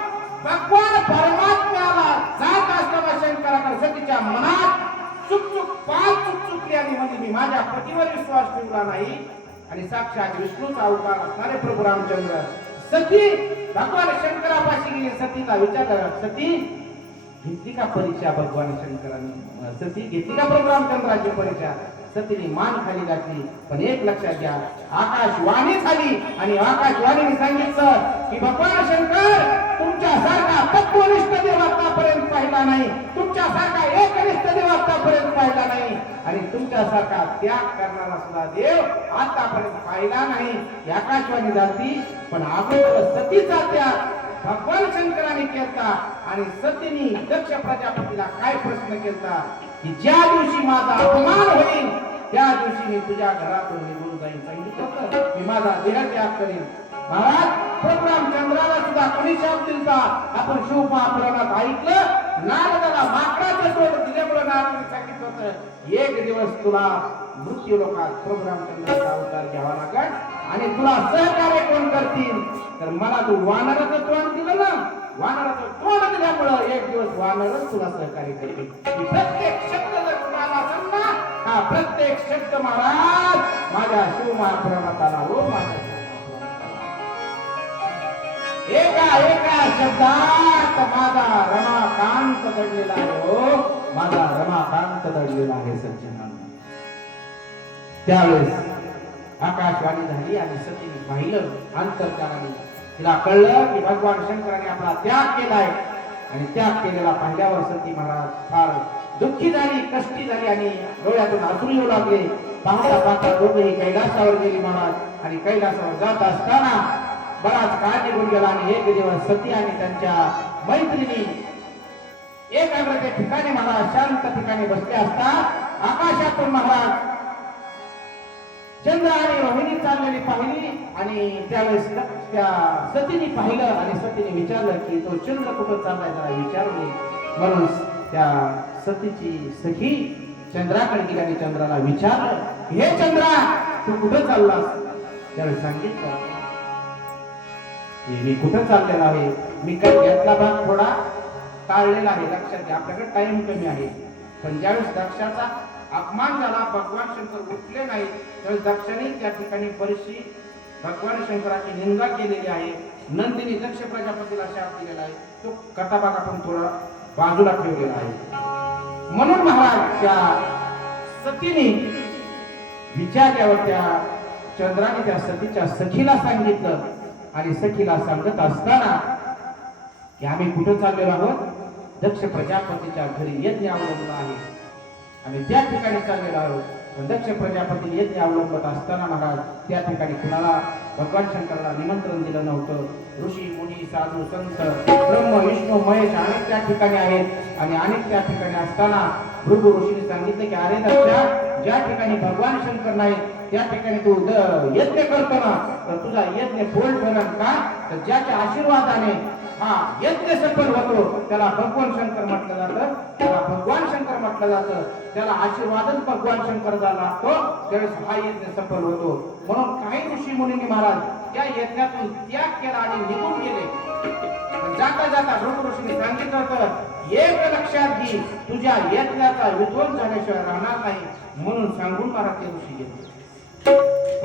भगवान परमात्म्याला जात असताना शंकराकडे सतीच्या मनात चुकचुक पाच चुक चुकली आणि म्हणजे मी माझ्या पतीवर विश्वास ठेवला नाही आणि साक्षात विष्णूचा अवतार असणारे प्रभू रामचंद्र सती भगवान शंकरापाशी गेली. सतीला विचारलं, सती घेतली का परीक्षा भगवान शंकरांनी? सती घेतली का प्रभू रामचंद्राची परीक्षा? सतीने मान खाली घातली. पण एक लक्षात घ्या, आकाशवाणी झाली आणि आकाशवाणीने सांगितलं की भगवान शंकर तुमच्यासारखा तत्वनिष्ठ देव आतापर्यंत पाहिला नाही, तुमच्यासारखा एकनिष्ठ देव आतापर्यंत पाहिला नाही आणि तुमच्यासारखा त्याग करणारा सुद्धा देव आतापर्यंत पाहिला नाही. आकाशवाणी झाली. पण अगोदर सतीचा त्याग भगवान शंकराने केला आणि सतीने दक्ष प्रजापतीला काय प्रश्न केला की ज्या दिवशी माझा अपमान होईल त्या दिवशी मी तुझ्या घरातून निघून जाईन. सांगितलं होतं मी माझा देह त्याग करीन. महाराज प्रभू रामचंद्राला सुद्धा कोणी शाप दिलता आपण शिवमहापुराणात ऐकलं. नारदाला माकडाचं तोंड दिल्यामुळे नारदाने सांगितलं होतं एक दिवस तुला मृत्यू लोकात प्रभू रामचंद्राचा अवतार घ्यावा लागेल आणि तुला सहकार्य कोण करतील तर मला तू वानराचं तोंड दिलं ना, वानराचं तोंड दिल्यामुळं एक दिवस वानरच तुला सहकार्य करतील. प्रत्येक शब्द जर तुम्हाला असेल ना, हा प्रत्येक शब्द महाराज माझ्या शिवमहापुराणात आला हो. माझ्या एका एका शब्दात माझा रमाकांत दडलेला आहे हो, माझा रमाकांत दडलेला आहे सज्जनांना. त्यावेळेस आकाशवाणी झाली आणि सतीने पाहिलं अंतर्जालाने. तिला कळलं की भगवान शंकराने आपला त्याग केलाय आणि त्याग केलेला पाहिल्यावर सती महाराज फार दुःखी झाली, कष्टी झाली आणि डोळ्यातून अश्रू येऊ लागले. पाहता पाहता दोघेही कैलासावर गेली महाराज आणि कैलासावर जात असताना बराच काळ निघून गेला आणि एक दिवस सती आणि त्यांच्या मैत्रिणी एकाग्रते ठिकाणी महाराज शांत ठिकाणी बसले असता आकाशातून महाराज चंद्र आणि रोहिणी चाललेली पाहिली आणि त्यावेळेस त्या सतीने पाहिलं आणि सतीने विचारलं की तो चंद्र कुठं चाललाय जरा विचारले. म्हणून त्या सतीची सखी चंद्राकडे गेली आणि चंद्राला विचारलं, हे चंद्रा तू कुठं चाललास? त्यावेळेस सांगितलं मी कुठं चाललेला आहे, मी काही घेतला भाग थोडा टाळलेला आहे. लक्षात घ्या आपल्याकडे टाइम कमी आहे. पण ज्यावेळेस दक्षाचा अपमान झाला, भगवान शंकर उठले नाही, त्यावेळेस दक्षाने त्या ठिकाणी बरीचशी भगवान शंकराची निंदा केलेली आहे. नंदिनी दक्ष प्रजापतीला शाप दिलेला आहे. तो कथाभाग आपण थोडा बाजूला ठेवलेला आहे. म्हणून महाराज त्या सतीने विचारल्यावर त्या चंद्राने त्या सतीच्या सखीला सांगितलं आणि सखीला सांगत असताना की आम्ही कुठं चाललेलो आहोत दक्ष प्रजापतीच्या घरी यज्ञ अवलंबून आहे आम्ही त्या ठिकाणी चाललेलो आहोत दक्ष प्रजापती यज्ञ अवलंबत असताना महाराज त्या ठिकाणी कुणाला भगवान शंकराला निमंत्रण दिलं नव्हतं ऋषी मुनी साधू संत ब्रह्म विष्णू महेश अनेक त्या ठिकाणी आहेत आणि अनेक त्या ठिकाणी असताना भृगु ऋषीने सांगितलं की अरे दक्षा ज्या ठिकाणी भगवान शंकर नाहीत त्या ठिकाणी तू यज्ञ करतो ना तर तुझा यज्ञ बोल ठरेल का तर ज्याच्या आशीर्वादाने हा यज्ञ सफल होतो त्याला भगवान शंकर म्हटलं जातं त्याला भगवान शंकर म्हटलं जातं त्याला आशीर्वादच भगवान शंकरचा लागतो त्यावेळेस हा यज्ञ सफल होतो म्हणून काही ऋषी मुनींनी महाराज त्या यज्ञातून त्याग केला आणि निघून गेले जाता जाता भृगु ऋषीने सांगितलं होतं एक लक्षात घे तुझ्या यज्ञाचा विध्वंस झाल्याशिवाय राहणार नाही म्हणून सांगून महाराज ते ऋषी गेले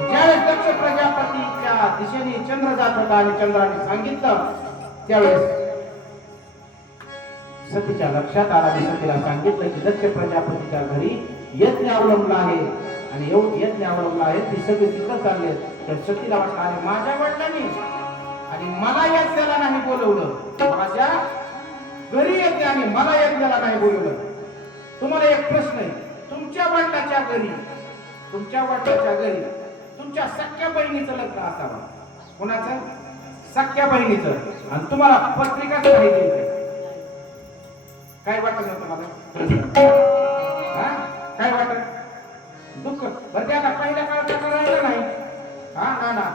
ज्यावेळेस दक्ष प्रजापतीच्या दिशेने चंद्र जात होता आणि चंद्राने सांगितलं त्यावेळेस सतीच्या लक्षात आला आणि सतीला सांगितलं की दक्ष प्रजापतीच्या घरी यज्ञ अवलंबला आहे आणि यज्ञ अवलंबला आहे ती सगळी तिकडे चालले तर सतीला वाटलं आणि माझ्या वडिलांनी आणि मला यज्ञाला नाही बोलवलं माझ्या घरी यज्ञ आणि मला यज्ञाला नाही बोलवलं तुम्हाला एक प्रश्न आहे तुमच्या वडिलाच्या घरी तुमच्या सख्या बहिणीचं लग्न असावं कोणाचं सख्या बहिणीचं आणि तुम्हाला पत्रिकाच नाही दिली काय वाटत तुम्हाला काय वाटत दुःख बरं त्याला पहिल्या काळात करायला नाही हा ना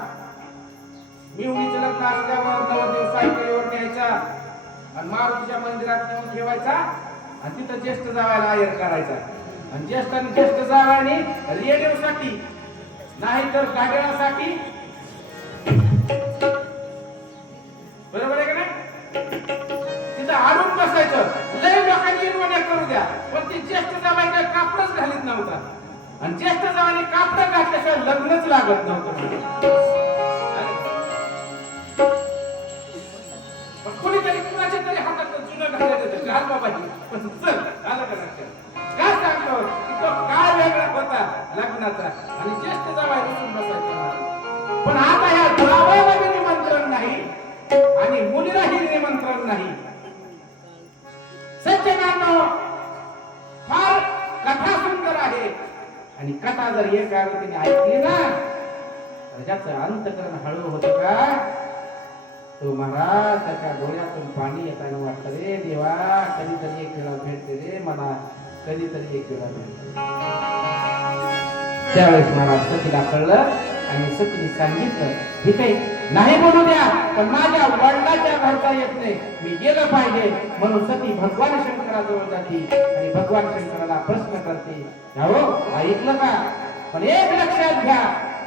मिवणीचं लग्न असल्यावर नवरदेव सायकलीवर न्यायचा आणि मारुतीच्या मंदिरात नेऊन ठेवायचा आणि तिथं ज्येष्ठ जावायला आयर करायचा आणि ज्येष्ठ जावानी रेडिओसाठी नाही तर गाड्यासाठी बरोबर आहे का नाही तिथं आडून बसायचं लय लोकांनी निर्माण करू द्या पण ती ज्येष्ठ जावाई काय कापडच घालीत नव्हता आणि ज्येष्ठ जावानी कापड घातल्याशिवाय लग्नच लागत नव्हतं कोणीतरी कुणाच्या तरी हातात जुनं घालायचं घाल बाबाजी पण चल आलं का लक्षात काय सांगतो तो काय वेगळा होता लग्नाचा आणि ज्येष्ठ जावाई बसून बसायचा पण आता ह्या जावयाला निमंत्रण नाही आणि मुलीलाही निमंत्रण नाही सज्जनांनो फार कथा सुंदर आहे आणि कथा जर एक गावाने ऐकली ना तर ज्याचं अंतकरण हळू होतं का तो महाराज त्याच्या डोळ्यातून पाणी येताना वाटतं रे देवा कधीतरी एक वेळा भेटते रे मला कधीतरी एक वेळा भेटते त्यावेळेस महाराज सतीला कळलं आणि सतीने सांगितलं ठीक आहे नाही बोलू द्या पण माझ्या वडिलाच्या घरचा येत नाही मी गेलं पाहिजे म्हणून सती भगवान शंकराजवळ जाते आणि भगवान शंकराला प्रश्न करते हो ऐकलं का पण एक लक्षात घ्या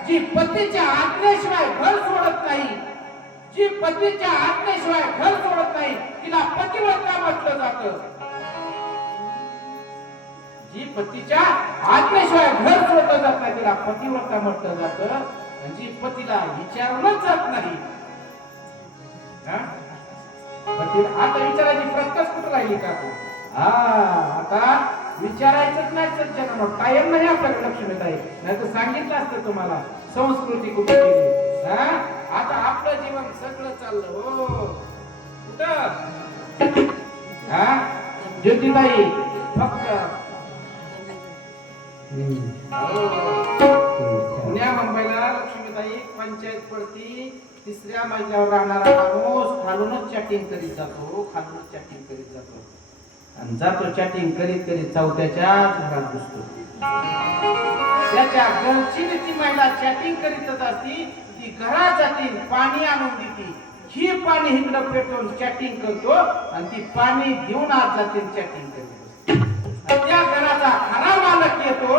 जी पतीच्या आज्ञेशिवाय घर सोडत नाही जी पतीच्या आज्ञेशिवाय घर सोडत नाही तिला पतिव्रता म्हटलं जातं जी पतीच्या आज्ञेशिवाय घर सोडलं जात नाही तिला पतिव्रता म्हटलं जातं आणि जी पतीला विचारूनच जात नाही पतीला आता विचारायची प्रत्यक्ष कुठं राहिली का तू आता विचारायचंच नाही सज्जनांनो कायम नाही आपल्याकडे लक्ष देत आहे नाही तर सांगितलं असतं तुम्हाला संस्कृती कुठे केली आता आपलं जीवन सगळं चाललं हो कुठं ज्योतिबाई फक्त पुण्या मुंबईला लक्ष्मीताई पंचायत पडती तिसऱ्या मजल्यावर राहणारा माणूस खालूनच चॅटिंग करीत जातो आणि जातो चॅटिंग करीत करीत चौथ्याच्या घरात घुसतो त्याच्या घरची ती महिला चॅटिंग करीतच असती ती घरात जाती पाणी आणून देती ही पाणी इकडं पेटवून चॅटिंग करतो आणि ती पाणी घेऊन आत जाते चॅटिंग करते त्या घराचा खरा मालक येतो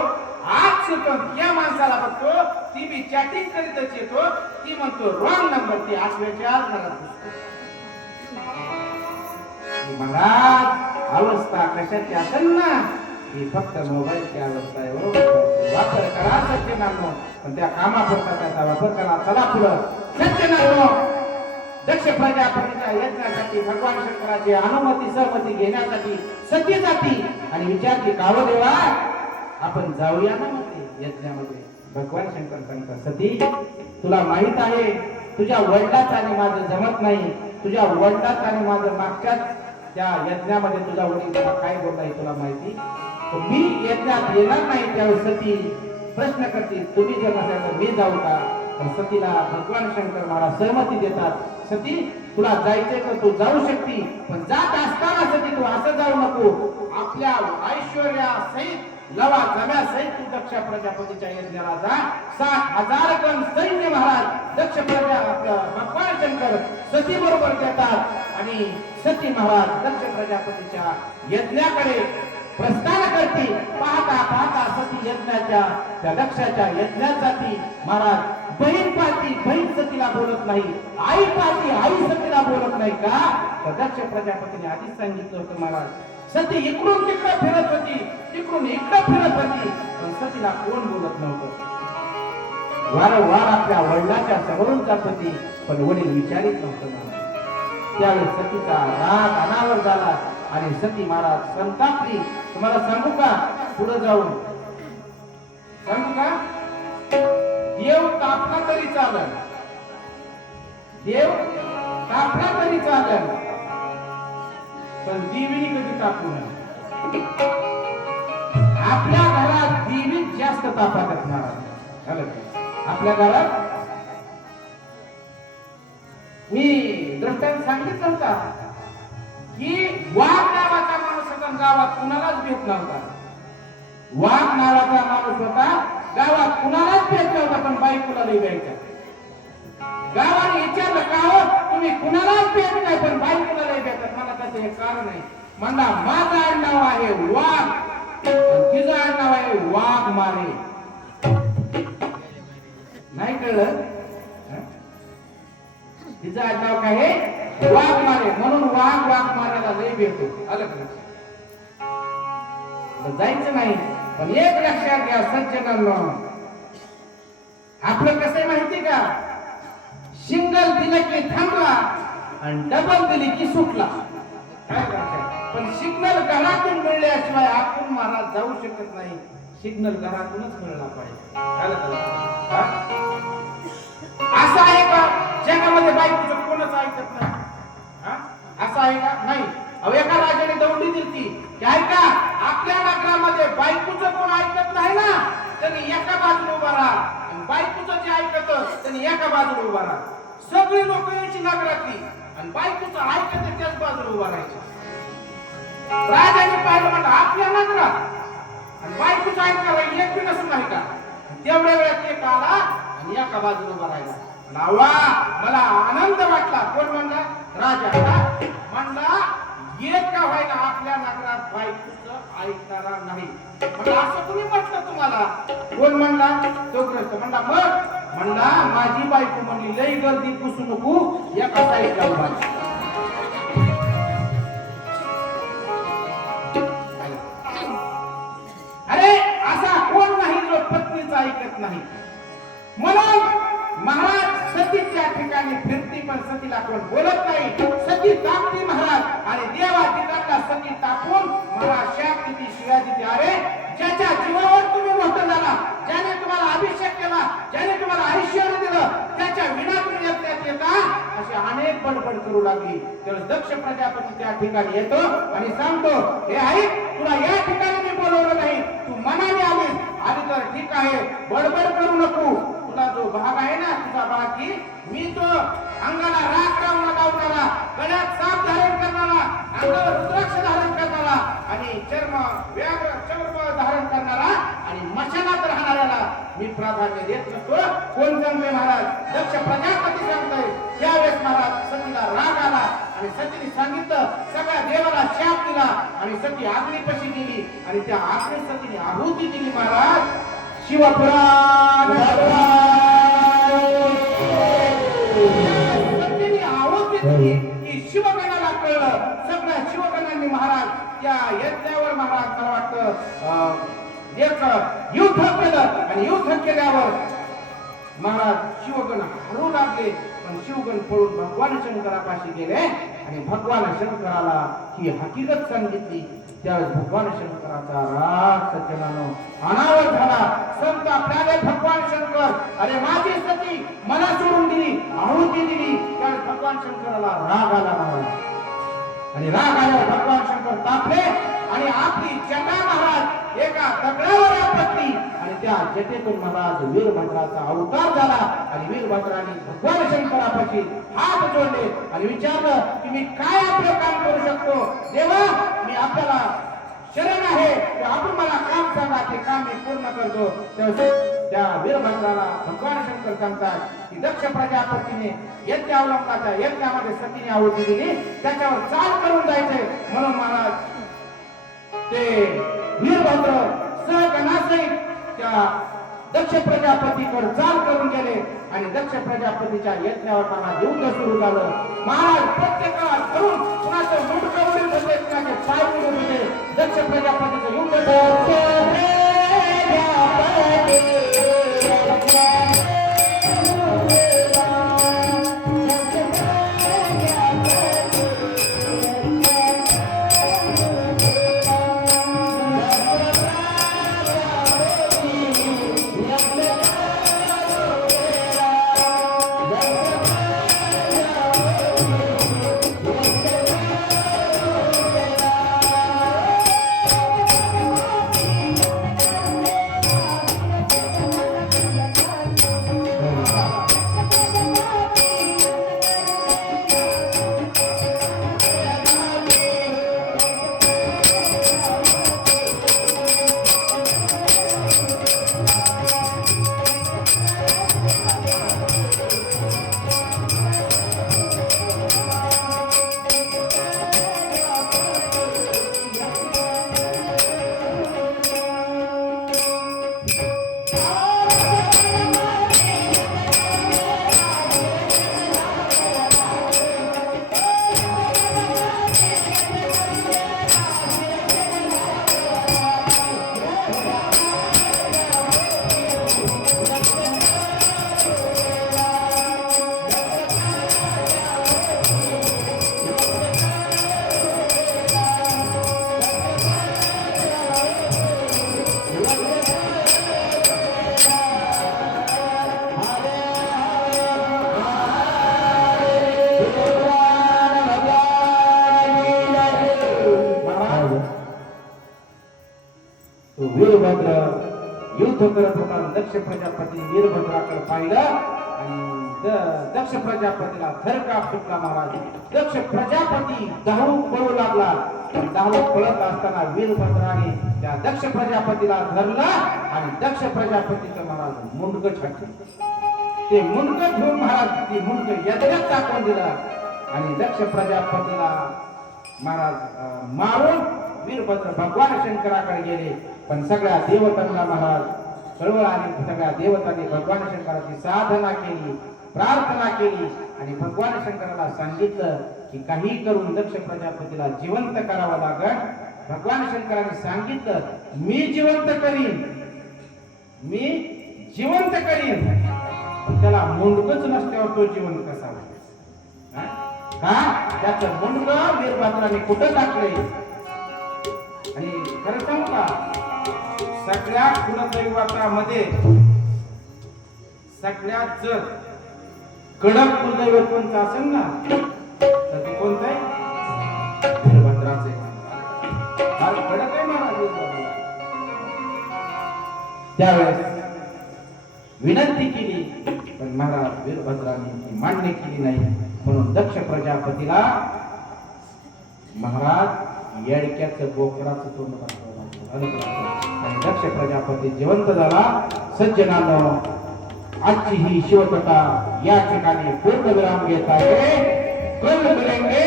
आज शिरतो त्या माणसाला बघतो ती बी चॅटिंग करीतच येतो ती म्हणतो रॉंग नंबर ती आठव्याच्या घरात घुसतो महाराज अवस्था कशाची असेल ना ही फक्त मोबाईलची अवस्था आहे वापर करा सज्जनांनो पण त्या कामापुरता त्याचा वापर करा चला पुढं सज्जनांनो दक्ष प्रजापतीच्या यज्ञासाठी भगवान शंकराची अनुमती सहमती घेण्यासाठी सतीसाठी आणि विचारली कावो देवा आपण जाऊया ना मध्ये यज्ञामध्ये. भगवान शंकर सांगतात, सती तुला माहित आहे तुझ्या वडिलाच आणि माझं जमत नाही. तुझ्या वडिलाच आणि माझं मागच्याच त्या यज्ञामध्ये तुझा वडील तुला काय बोललाय तुला माहिती. तर मी यज्ञात येणार नाही. त्यावेळेस सती प्रश्न करते, तुम्ही जर नसाल तर मी जाऊ का. तर सतीला भगवान शंकर महाराज सहमती देतात. सती तुला जायचंय तर तू जाऊ शकती, पण जात असताना सती तू असं जाऊ नको. आपल्या ऐश्वर्यासहित लवा जम्या सहित तू दक्ष प्रजापतीच्या यज्ञाला जा. 60,000 गण सैन्य महाराज दक्ष भगवान शंकर सती बरोबर देतात आणि सती महाराज दक्ष प्रजापतीच्या यज्ञाकडे प्रस्थान करते. पाहता पाहता सती यज्ञाच्या त्या दक्षाच्या यज्ञात जाती. महाराज बहीण पाहती, बहीण सतीला बोलत नाही. आई पाहती, आई सतीला बोलत नाही. का तर दक्ष प्रजापतीने आधीच सांगितलं होतं महाराज, सती इकडून तिकडे फिरत होती, तिकडून इकडे फिरत होती, पण सतीला कोण बोलत नव्हतं. वारंवार आपल्या वडिलांच्या समोरून जात होती, पण वडील विचारित नव्हतं. त्यावेळेस सतीचा राग अनावर झाला आणि सती महाराज संतापली. तुम्हाला सांगू का, पुढे जाऊन सांगू का, देव तापला तरी चालेल, देव तापला तरी चालेल, पण देवीने कधी तापू नये. आपल्या घरात देवी जास्त तापात असणार. आपल्या घरात मी दृष्टांत सांगितलं होता की वाघ नावाचा माणूस होता गावात, कुणालाच भेट नव्हता. वाघ नावाचा माणूस होता गावात, कुणालाच भेट नव्हता, पण बायकोला लई द्यायचा. गावाने विचारलं, का हो तुम्ही कुणालाच भेट नाही पण बायकोला लई देतात. मला त्याचं एक कारण आहे. म्हणला माझं आडनाव आहे वाघ, तिचं आडनाव आहे वाघ मारे. नाही कळलं, तिचं आडनाव काय आहे वाघ मारे, म्हणून वाघ वाघ मारायला लई भेटतो. आलं का? जायचं नाही, पण एक लक्षात घ्या सज्जनांनो, आपलं कसं आहे माहिती का, सिंगल दिलं की थांबला आणि डबल दिली की सुटला. पण सिग्नल घरातून मिळल्याशिवाय आपण महाराज जाऊ शकत नाही. सिग्नल घरातूनच मिळला पाहिजे. असं आहे का जगामध्ये बायकोचं कोणच ऐकत नाही? असं आहे का? नाही. एका राजाने दौंडी दिली की ऐका, आपल्या नगरामध्ये बायकोचं कोण ऐकत नाही ना, त्यांनी एका बाजूला उभा राहा, आणि बायकोचं जे ऐकत त्यांनी एका बाजूला उभा राहा. सगळी लोक यायची नगरातली आणि बायकोचं ऐकत त्याच बाजूला उभा राहायचं. राजाने पाहिलं, म्हणलं आपल्या नगरात आणि बायकोचं ऐकायला एक बी नसून नाही का. तेवढ्या वेळात एक आला आणि एका बाजूला उभा राहिला. नावा मला आनंद वाटला. कोण म्हणला? राजा म्हणला, एक का व्हायला आपल्या नगरात बायकोचं ऐकणारा नाही. म्हणला असं कुणी म्हटलं तुम्हाला? कोण म्हणला? तो ग्रस्त म्हणला. मग म्हणला माझी बायको म्हणली लई गर्दी पुसू नको, एका साईडला उभा. अरे असा कोण नाही जो पत्नीचं ऐकत नाही. म्हणून महाराज सतीच्या ठिकाणी फिरती, पण सतीला कोण बोलत नाही. सती तापती महाराज, आणि देवा ठिकाणला सती तापून महाराज शाप देती, शिव्या देती. अरे ज्याच्या जीवावर तुम्ही मोठं झाला, ज्याने तुम्हाला अभिषेक केला, ज्याने तुम्हाला ऐश्वर्य दिलं, त्याच्या विना तुम्ही यज्ञात येता, असे अनेक बडबड करू लागली. तर दक्ष प्रजापती त्या ठिकाणी येतो आणि सांगतो, हे आई तुला या ठिकाणी मी बोलवलं नाही, तू मनाने आली तर ठीक आहे, बडबड करू नको. तुला जो भाग आहे ना, तुझा भाग की मी तो अंगाला राख लावणारा, गळ्यात साप धारण करणारा, अंगावर रुद्राक्ष धारण करणारा आणि चर्म धारण करणारा आणि मशानात राहणाऱ्याला मी प्राधान्य देत नसतो. कोण सांगतोय? महाराज दक्ष प्रजापती सांगतोय. त्यावेळेस महाराज सतीला राग आला आणि सतीने सांगितलं, सगळ्या देवाला शाप दिला आणि सती अग्नीपाशी गेली आणि त्या अग्नी सतीने आहुती दिली. महाराज शिवपुराण सतीने आहुती दिली की शिवगणाला कळलं. सगळ्या शिवगणांनी महाराज त्या यज्ञावर महाराज मला वाटतं एक युद्ध केलं आणि युद्ध केल्यावर महाराज शिवगण हरू लागले. पण शिवगण पळून भगवान शंकरापाशी गेले आणि भगवान शंकराला ही हकीकत सांगितली. त्यावेळेस भगवान शंकराचा राग सज्जनानं अनावर झाला. संत आपल्याला भगवान शंकर, अरे माझी सती मला सोडून दिली, आहुती दिली. त्यावेळेस भगवान शंकराला राग आला महाराज. आणि राग आल्यावर भगवान शंकर तापले आणि आपली जटा महाराज एका दगडावर आपटली आणि त्या जटेतून महाराज वीरभद्राचा अवतार झाला. आणि वीरभद्राने भगवान शंकरापाशी हात जोडले आणि विचारलं की मी काय आपलं काम करू शकतो. देवा, मी आपल्याला शरण आहे, आपण मला काम सांगा, ते काम मी पूर्ण करतो. त्या वीरभद्राला भगवान शंकर सांगतात की दक्ष प्रजापतीने यज्ञ अवलंबनाच्या यज्ञामध्ये सतीने आहुती दिली, त्याच्यावर चाल करून जायचंय. म्हणून महाराज ते वीरभद्र सहगणासहित त्या दक्ष प्रजापतीकडे चाल करून गेले आणि दक्ष प्रजापतीच्या यज्ञावर महाराज युद्ध सुरू झालं. महाराज प्रत्येकाला धरून कुणाचं मुंडकं उडीत होते, कुणाचे पाय उडीत होते. दक्ष प्रजापतीचं युद्ध वीरभद्र युद्ध करत होता. दक्ष प्रजापती वीरभद्राकडे पाहिलं आणि दक्ष प्रजापतीला धरकाप सुटला महाराज. दक्ष प्रजापती धावून पळू लागला. धावून पळत असताना वीरभद्राने त्या दक्ष प्रजापतीला धरलं आणि दक्ष प्रजापतीचं महाराज मुंडकं छाटलं. ते मुंडकं घेऊन महाराज ते मुंडकं यज्ञात टाकून दिलं आणि दक्ष प्रजापतीला महाराज मारून वीरभद्र भगवान शंकराकडे गेले. पण सगळ्या देवतांना महाराज कळवळ आली. सगळ्या देवतांनी भगवान शंकराची साधना केली, प्रार्थना केली आणि भगवान शंकराला सांगितलं की काही करून दक्ष प्रजापतीला जिवंत करावं लागेल. भगवान शंकराने सांगितलं मी जिवंत करीन, मी जिवंत करीन. त्याला मुंडकच नसल्यावर तो जिवंत कसा होईल? का त्याचं मुंडक वीरभद्राने कुठं टाकले? आणि खरं सांगू का, सगळ्या कुलदैवतामध्ये सगळ्यात जर कडक कुलदैवत कोणतं असेल ना तर ते कोणतं आहे? वीरभद्राचे. फार कडक आहे महाराज. त्यावेळेस विनंती केली पण महाराज वीरभद्राने मान्य केली नाही. म्हणून दक्ष प्रजापतीला महाराज येडक्याचं बोकडाचं तोंड आणि दक्ष प्रजापती जिवंत झाला. सज्जनांनो, आजची ही शिवकथा या ठिकाणी पूर्ण विराम घेत आहे. कल मिलेंगे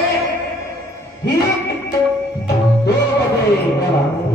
ठीक 2 बजे.